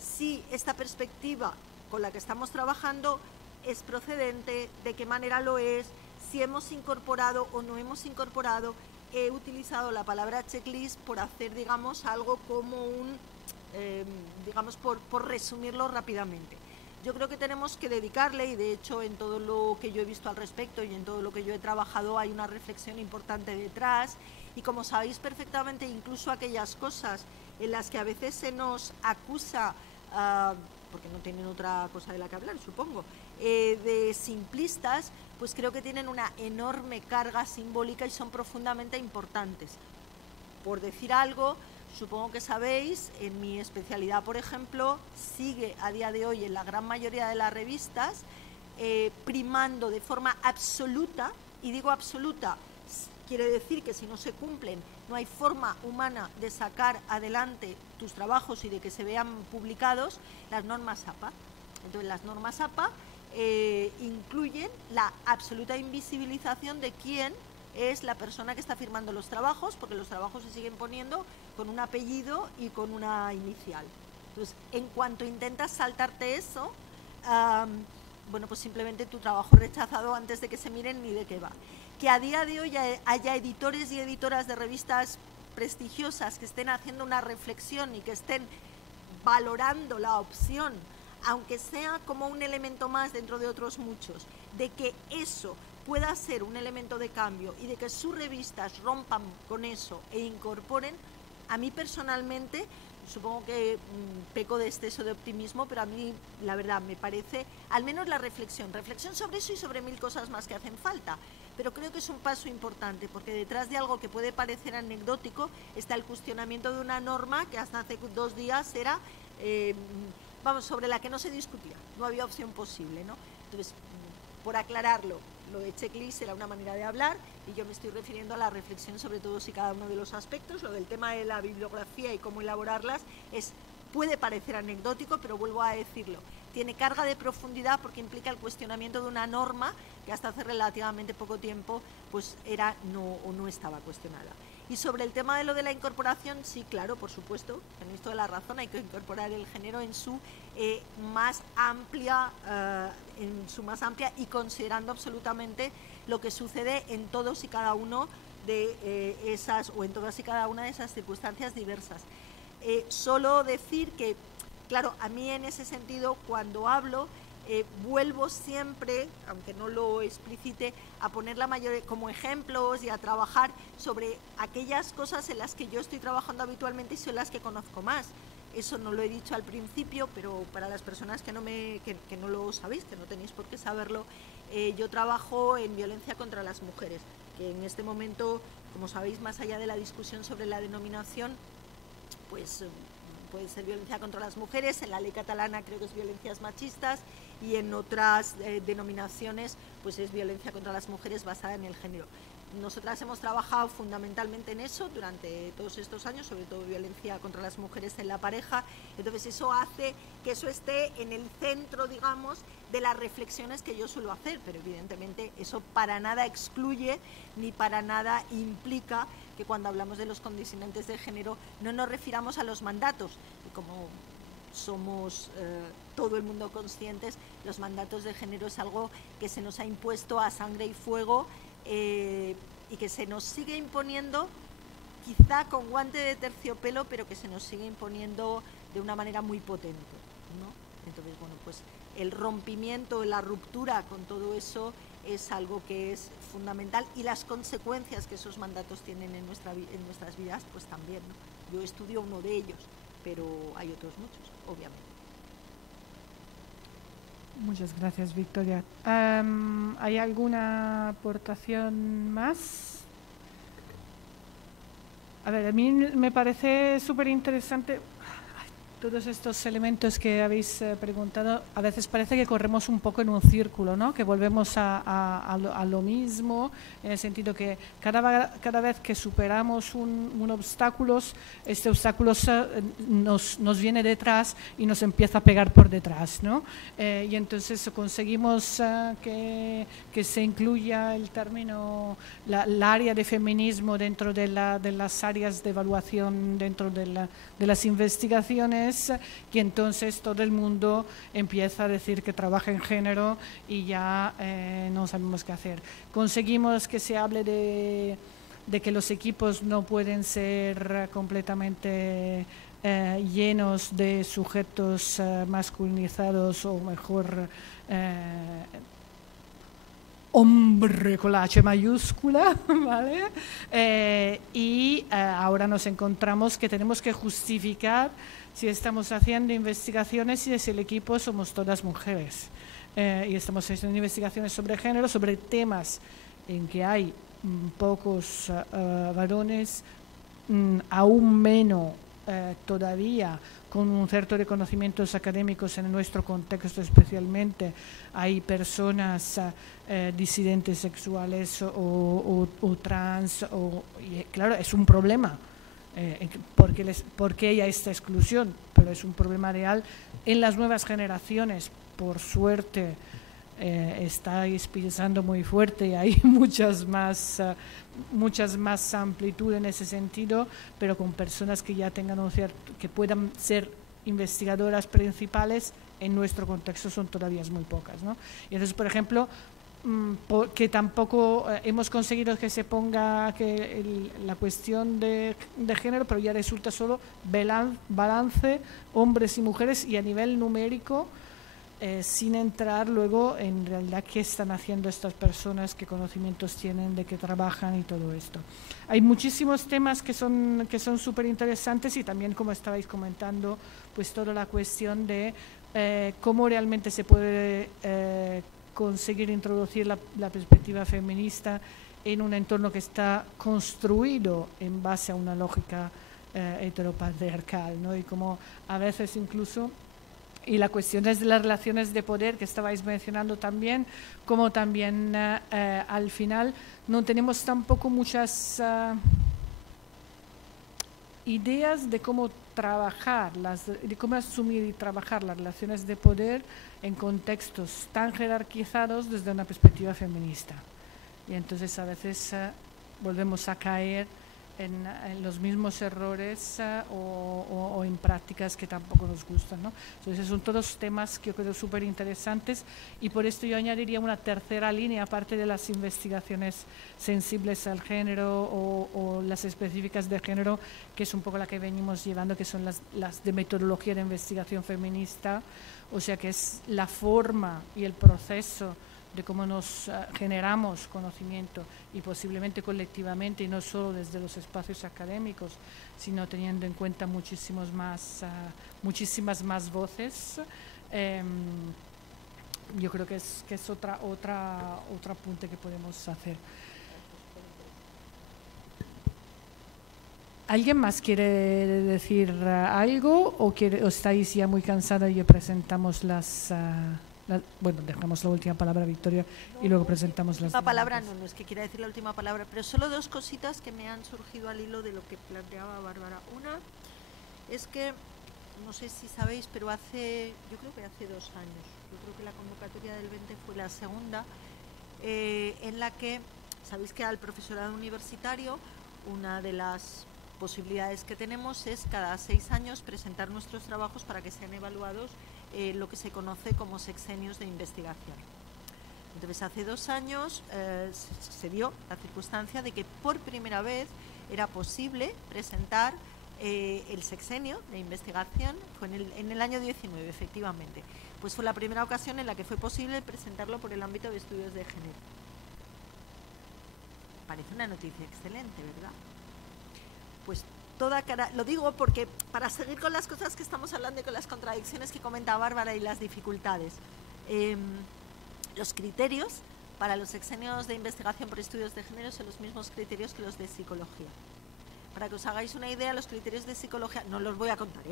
si esta perspectiva con la que estamos trabajando es procedente, de qué manera lo es, si hemos incorporado o no hemos incorporado. He utilizado la palabra checklist por hacer, digamos, algo como digamos, por resumirlo rápidamente. Yo creo que tenemos que dedicarle, y de hecho en todo lo que yo he visto al respecto y en todo lo que yo he trabajado hay una reflexión importante detrás, y como sabéis perfectamente, incluso aquellas cosas en las que a veces se nos acusa, porque no tienen otra cosa de la que hablar, supongo, de simplistas, pues creo que tienen una enorme carga simbólica y son profundamente importantes. Por decir algo, supongo que sabéis, en mi especialidad, por ejemplo, sigue a día de hoy en la gran mayoría de las revistas primando de forma absoluta, y digo absoluta, quiere decir que si no se cumplen no hay forma humana de sacar adelante tus trabajos y de que se vean publicados, las normas APA. Entonces las normas APA incluyen la absoluta invisibilización de quién es la persona que está firmando los trabajos, porque los trabajos se siguen poniendo con un apellido y con una inicial. Entonces, en cuanto intentas saltarte eso, bueno, pues simplemente tu trabajo rechazado antes de que se miren ni de qué va. Que a día de hoy haya editores y editoras de revistas prestigiosas que estén haciendo una reflexión y que estén valorando la opción, aunque sea como un elemento más dentro de otros muchos, de que eso pueda ser un elemento de cambio y de que sus revistas rompan con eso e incorporen, a mí personalmente supongo que peco de exceso de optimismo, pero a mí, la verdad, me parece, al menos la reflexión sobre eso y sobre 1000 cosas más que hacen falta. Pero creo que es un paso importante, porque detrás de algo que puede parecer anecdótico está el cuestionamiento de una norma que hasta hace 2 días era, sobre la que no se discutía, no había opción posible, ¿no? Entonces, por aclararlo, lo de checklist era una manera de hablar y yo me estoy refiriendo a la reflexión sobre todos y cada uno de los aspectos. Lo del tema de la bibliografía y cómo elaborarlas puede parecer anecdótico, pero vuelvo a decirlo, tiene carga de profundidad porque implica el cuestionamiento de una norma que hasta hace relativamente poco tiempo pues no estaba cuestionada. Y sobre el tema de lo de la incorporación, sí, claro, por supuesto, tenéis toda la razón, hay que incorporar el género en su más amplia y considerando absolutamente lo que sucede en todos y cada uno de en todas y cada una de esas circunstancias diversas. Solo decir que, claro, a mí en ese sentido, cuando hablo, vuelvo siempre, aunque no lo explicite, a poner como ejemplos y a trabajar sobre aquellas cosas en las que yo estoy trabajando habitualmente y son las que conozco más. Eso no lo he dicho al principio, pero para las personas que no lo sabéis, que no tenéis por qué saberlo, yo trabajo en violencia contra las mujeres, que en este momento, como sabéis, más allá de la discusión sobre la denominación, pues puede ser violencia contra las mujeres, en la ley catalana creo que es violencias machistas y en otras denominaciones pues es violencia contra las mujeres basada en el género. Nosotras hemos trabajado fundamentalmente en eso durante todos estos años, sobre todo violencia contra las mujeres en la pareja, entonces eso hace que eso esté en el centro, digamos, de las reflexiones que yo suelo hacer, pero evidentemente eso para nada excluye ni para nada implica que cuando hablamos de los condicionantes de género no nos refiramos a los mandatos, y como somos todo el mundo conscientes, los mandatos de género es algo que se nos ha impuesto a sangre y fuego y que se nos sigue imponiendo, quizá con guante de terciopelo, pero que se nos sigue imponiendo de una manera muy potente, ¿no? Entonces, bueno, pues el rompimiento, la ruptura con todo eso es algo que es fundamental y las consecuencias que esos mandatos tienen en nuestras vidas, pues también, ¿no? Yo estudio uno de ellos, pero hay otros muchos, obviamente. Muchas gracias, Victoria. ¿Hay alguna aportación más? A ver, a mí me parece súper interesante todos estos elementos que habéis preguntado. A veces parece que corremos un poco en un círculo, ¿no? Que volvemos a lo mismo, en el sentido que cada vez que superamos un obstáculo, este obstáculo nos viene detrás y nos empieza a pegar por detrás, ¿no? Y entonces conseguimos que se incluya el término, la área de feminismo dentro de las áreas de evaluación, dentro de las investigaciones, y entonces todo el mundo empieza a decir que trabaja en género y ya no sabemos qué hacer. Conseguimos que se hable de que los equipos no pueden ser completamente llenos de sujetos masculinizados o mejor hombre con la H mayúscula, ¿vale? Y ahora nos encontramos que tenemos que justificar si estamos haciendo investigaciones y si el equipo somos todas mujeres. Y estamos haciendo investigaciones sobre género, sobre temas en que hay pocos varones, aún menos todavía con un cierto reconocimientos académicos en nuestro contexto especialmente. Hay personas disidentes sexuales o trans, y claro, es un problema. Porque hay esta exclusión, pero es un problema real en las nuevas generaciones. Por suerte estáis pisando muy fuerte y hay muchas más amplitud en ese sentido, pero con personas que ya tengan que puedan ser investigadoras principales en nuestro contexto son todavía muy pocas, ¿no? Y entonces, por ejemplo, que tampoco hemos conseguido que se ponga la cuestión de género, pero ya resulta solo balance hombres y mujeres, y a nivel numérico sin entrar luego en realidad qué están haciendo estas personas, qué conocimientos tienen, de qué trabajan y todo esto. Hay muchísimos temas que son súper interesantes y también, como estabais comentando, pues toda la cuestión de cómo realmente se puede conseguir introducir la perspectiva feminista en un entorno que está construido en base a una lógica heteropatriarcal, ¿no? Y como a veces incluso, y la cuestión es de las relaciones de poder que estabais mencionando también, como también al final no tenemos tampoco muchas ideas de cómo trabajar, de cómo asumir y trabajar las relaciones de poder en contextos tan jerarquizados desde una perspectiva feminista. Y entonces a veces volvemos a caer en los mismos errores o en prácticas que tampoco nos gustan, ¿no? Entonces son todos temas que yo creo súper interesantes y por esto yo añadiría una tercera línea, aparte de las investigaciones sensibles al género o las específicas de género, que es un poco la que venimos llevando, que son las de metodología de investigación feminista, o sea que es la forma y el proceso de cómo nos generamos conocimiento y posiblemente colectivamente y no solo desde los espacios académicos, sino teniendo en cuenta muchísimas más voces. Yo creo que es otra apunte que podemos hacer. ¿Alguien más quiere decir algo o estáis ya muy cansados y presentamos bueno, dejamos la última palabra a Victoria y luego presentamos las... La palabra no es que quiera decir la última palabra, pero solo dos cositas que me han surgido al hilo de lo que planteaba Bárbara. Una es que, no sé si sabéis, pero yo creo que hace 2 años, yo creo que la convocatoria del 20 fue la segunda, en la que, sabéis que al profesorado universitario, una de las posibilidades que tenemos es cada 6 años presentar nuestros trabajos para que sean evaluados lo que se conoce como sexenios de investigación. Entonces, hace 2 años se dio la circunstancia de que por primera vez era posible presentar el sexenio de investigación, fue en el año 19, efectivamente. Pues fue la primera ocasión en la que fue posible presentarlo por el ámbito de estudios de género. Parece una noticia excelente, ¿verdad? Pues lo digo porque para seguir con las cosas que estamos hablando y con las contradicciones que comenta Bárbara y las dificultades, los criterios para los sexenios de investigación por estudios de género son los mismos criterios que los de psicología. Para que os hagáis una idea, los criterios de psicología, no los voy a contar,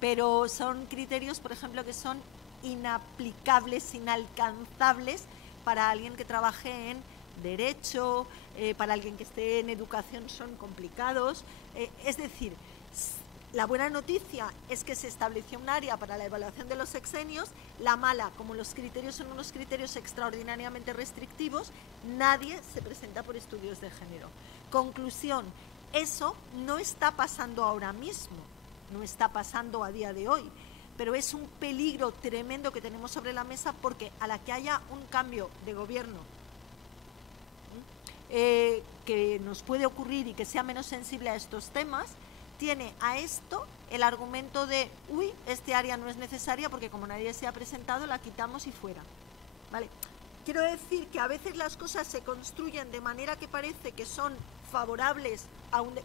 pero son criterios, por ejemplo, que son inaplicables, inalcanzables para alguien que trabaje en derecho, para alguien que esté en educación son complicados. Es decir, la buena noticia es que se estableció un área para la evaluación de los sexenios. La mala, como los criterios son unos criterios extraordinariamente restrictivos, nadie se presenta por estudios de género. Conclusión, eso no está pasando ahora mismo, no está pasando a día de hoy, pero es un peligro tremendo que tenemos sobre la mesa porque a la que haya un cambio de gobierno que nos puede ocurrir y que sea menos sensible a estos temas, tiene a esto el argumento de este área no es necesaria porque como nadie se ha presentado la quitamos y fuera, ¿vale? Quiero decir que a veces las cosas se construyen de manera que parece que son favorables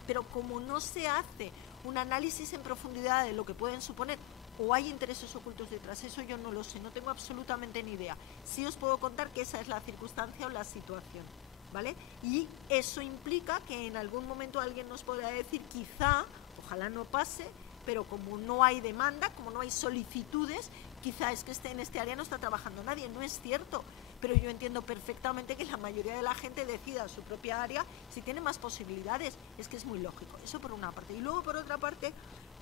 pero como no se hace un análisis en profundidad de lo que pueden suponer o hay intereses ocultos detrás, eso yo no lo sé, no tengo absolutamente ni idea. Sí os puedo contar que esa es la circunstancia o la situación, ¿vale? Y eso implica que en algún momento alguien nos podrá decir, quizá, ojalá no pase, pero como no hay demanda, como no hay solicitudes, quizá es que en este área no está trabajando nadie. No es cierto, pero yo entiendo perfectamente que la mayoría de la gente decida su propia área si tiene más posibilidades. Es que es muy lógico, eso por una parte. Y luego por otra parte,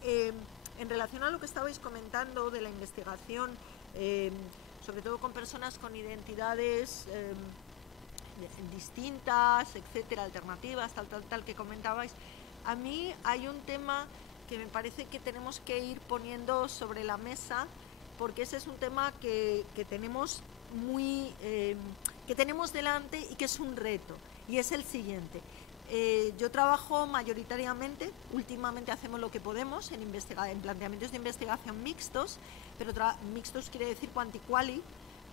en relación a lo que estabais comentando de la investigación, sobre todo con personas con identidades distintas, etcétera, alternativas, tal que comentabais, a mí hay un tema que me parece que tenemos que ir poniendo sobre la mesa, porque ese es un tema que tenemos que tenemos delante y que es un reto, y es el siguiente. Yo trabajo mayoritariamente, últimamente hacemos lo que podemos en planteamientos de investigación mixtos, pero mixtos quiere decir quanti-quali,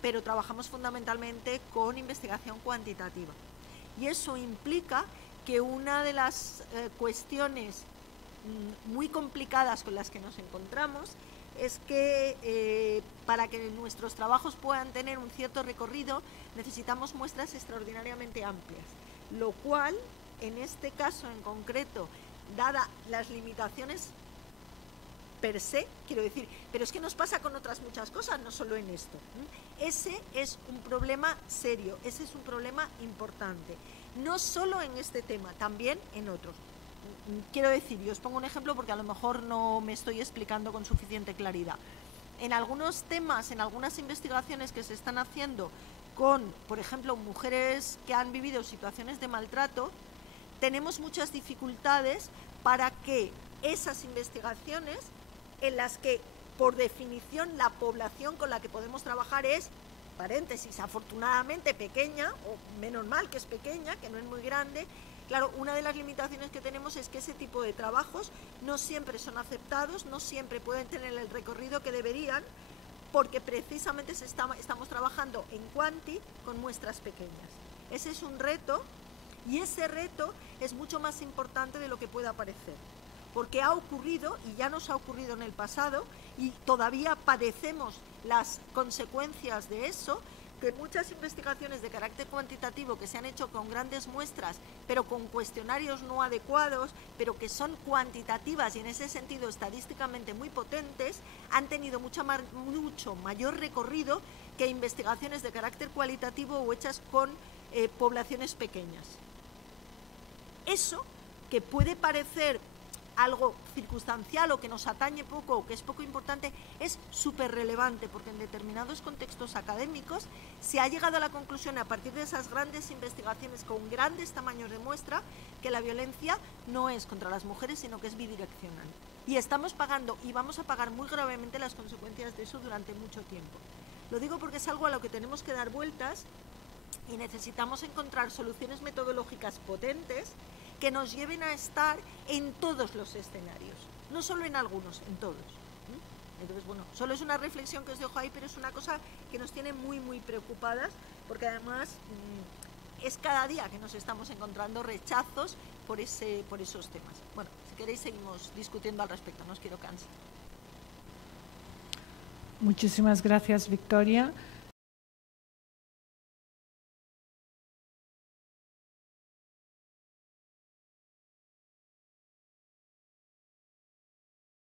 pero trabajamos fundamentalmente con investigación cuantitativa. Y eso implica que una de las cuestiones muy complicadas con las que nos encontramos es que para que nuestros trabajos puedan tener un cierto recorrido necesitamos muestras extraordinariamente amplias, lo cual en este caso en concreto, dada las limitaciones per se, quiero decir, pero es que nos pasa con otras muchas cosas, no solo en esto. Ese es un problema serio, ese es un problema importante, no solo en este tema, también en otros. Quiero decir, yo os pongo un ejemplo porque a lo mejor no me estoy explicando con suficiente claridad. En algunos temas, en algunas investigaciones que se están haciendo con, por ejemplo, mujeres que han vivido situaciones de maltrato, tenemos muchas dificultades para que esas investigaciones, en las que por definición la población con la que podemos trabajar es, paréntesis, afortunadamente pequeña, o menos mal que es pequeña, que no es muy grande. Claro, una de las limitaciones que tenemos es que ese tipo de trabajos no siempre son aceptados, no siempre pueden tener el recorrido que deberían, porque precisamente estamos trabajando en quanti con muestras pequeñas. Ese es un reto, y ese reto es mucho más importante de lo que pueda parecer, porque ha ocurrido, y ya nos ha ocurrido en el pasado, y todavía padecemos las consecuencias de eso, que muchas investigaciones de carácter cuantitativo que se han hecho con grandes muestras, pero con cuestionarios no adecuados, pero que son cuantitativas y en ese sentido estadísticamente muy potentes, han tenido mucho mayor recorrido que investigaciones de carácter cualitativo o hechas con poblaciones pequeñas. Eso, que puede parecer algo circunstancial o que nos atañe poco o que es poco importante, es súper relevante, porque en determinados contextos académicos se ha llegado a la conclusión, a partir de esas grandes investigaciones con grandes tamaños de muestra, que la violencia no es contra las mujeres, sino que es bidireccional. Y estamos pagando, y vamos a pagar muy gravemente las consecuencias de eso durante mucho tiempo. Lo digo porque es algo a lo que tenemos que dar vueltas y necesitamos encontrar soluciones metodológicas potentes que nos lleven a estar en todos los escenarios, no solo en algunos, en todos. Entonces, bueno, solo es una reflexión que os dejo ahí, pero es una cosa que nos tiene muy, muy preocupadas, porque además es cada día que nos estamos encontrando rechazos por esos temas. Bueno, si queréis seguimos discutiendo al respecto, no os quiero cansar. Muchísimas gracias, Victoria.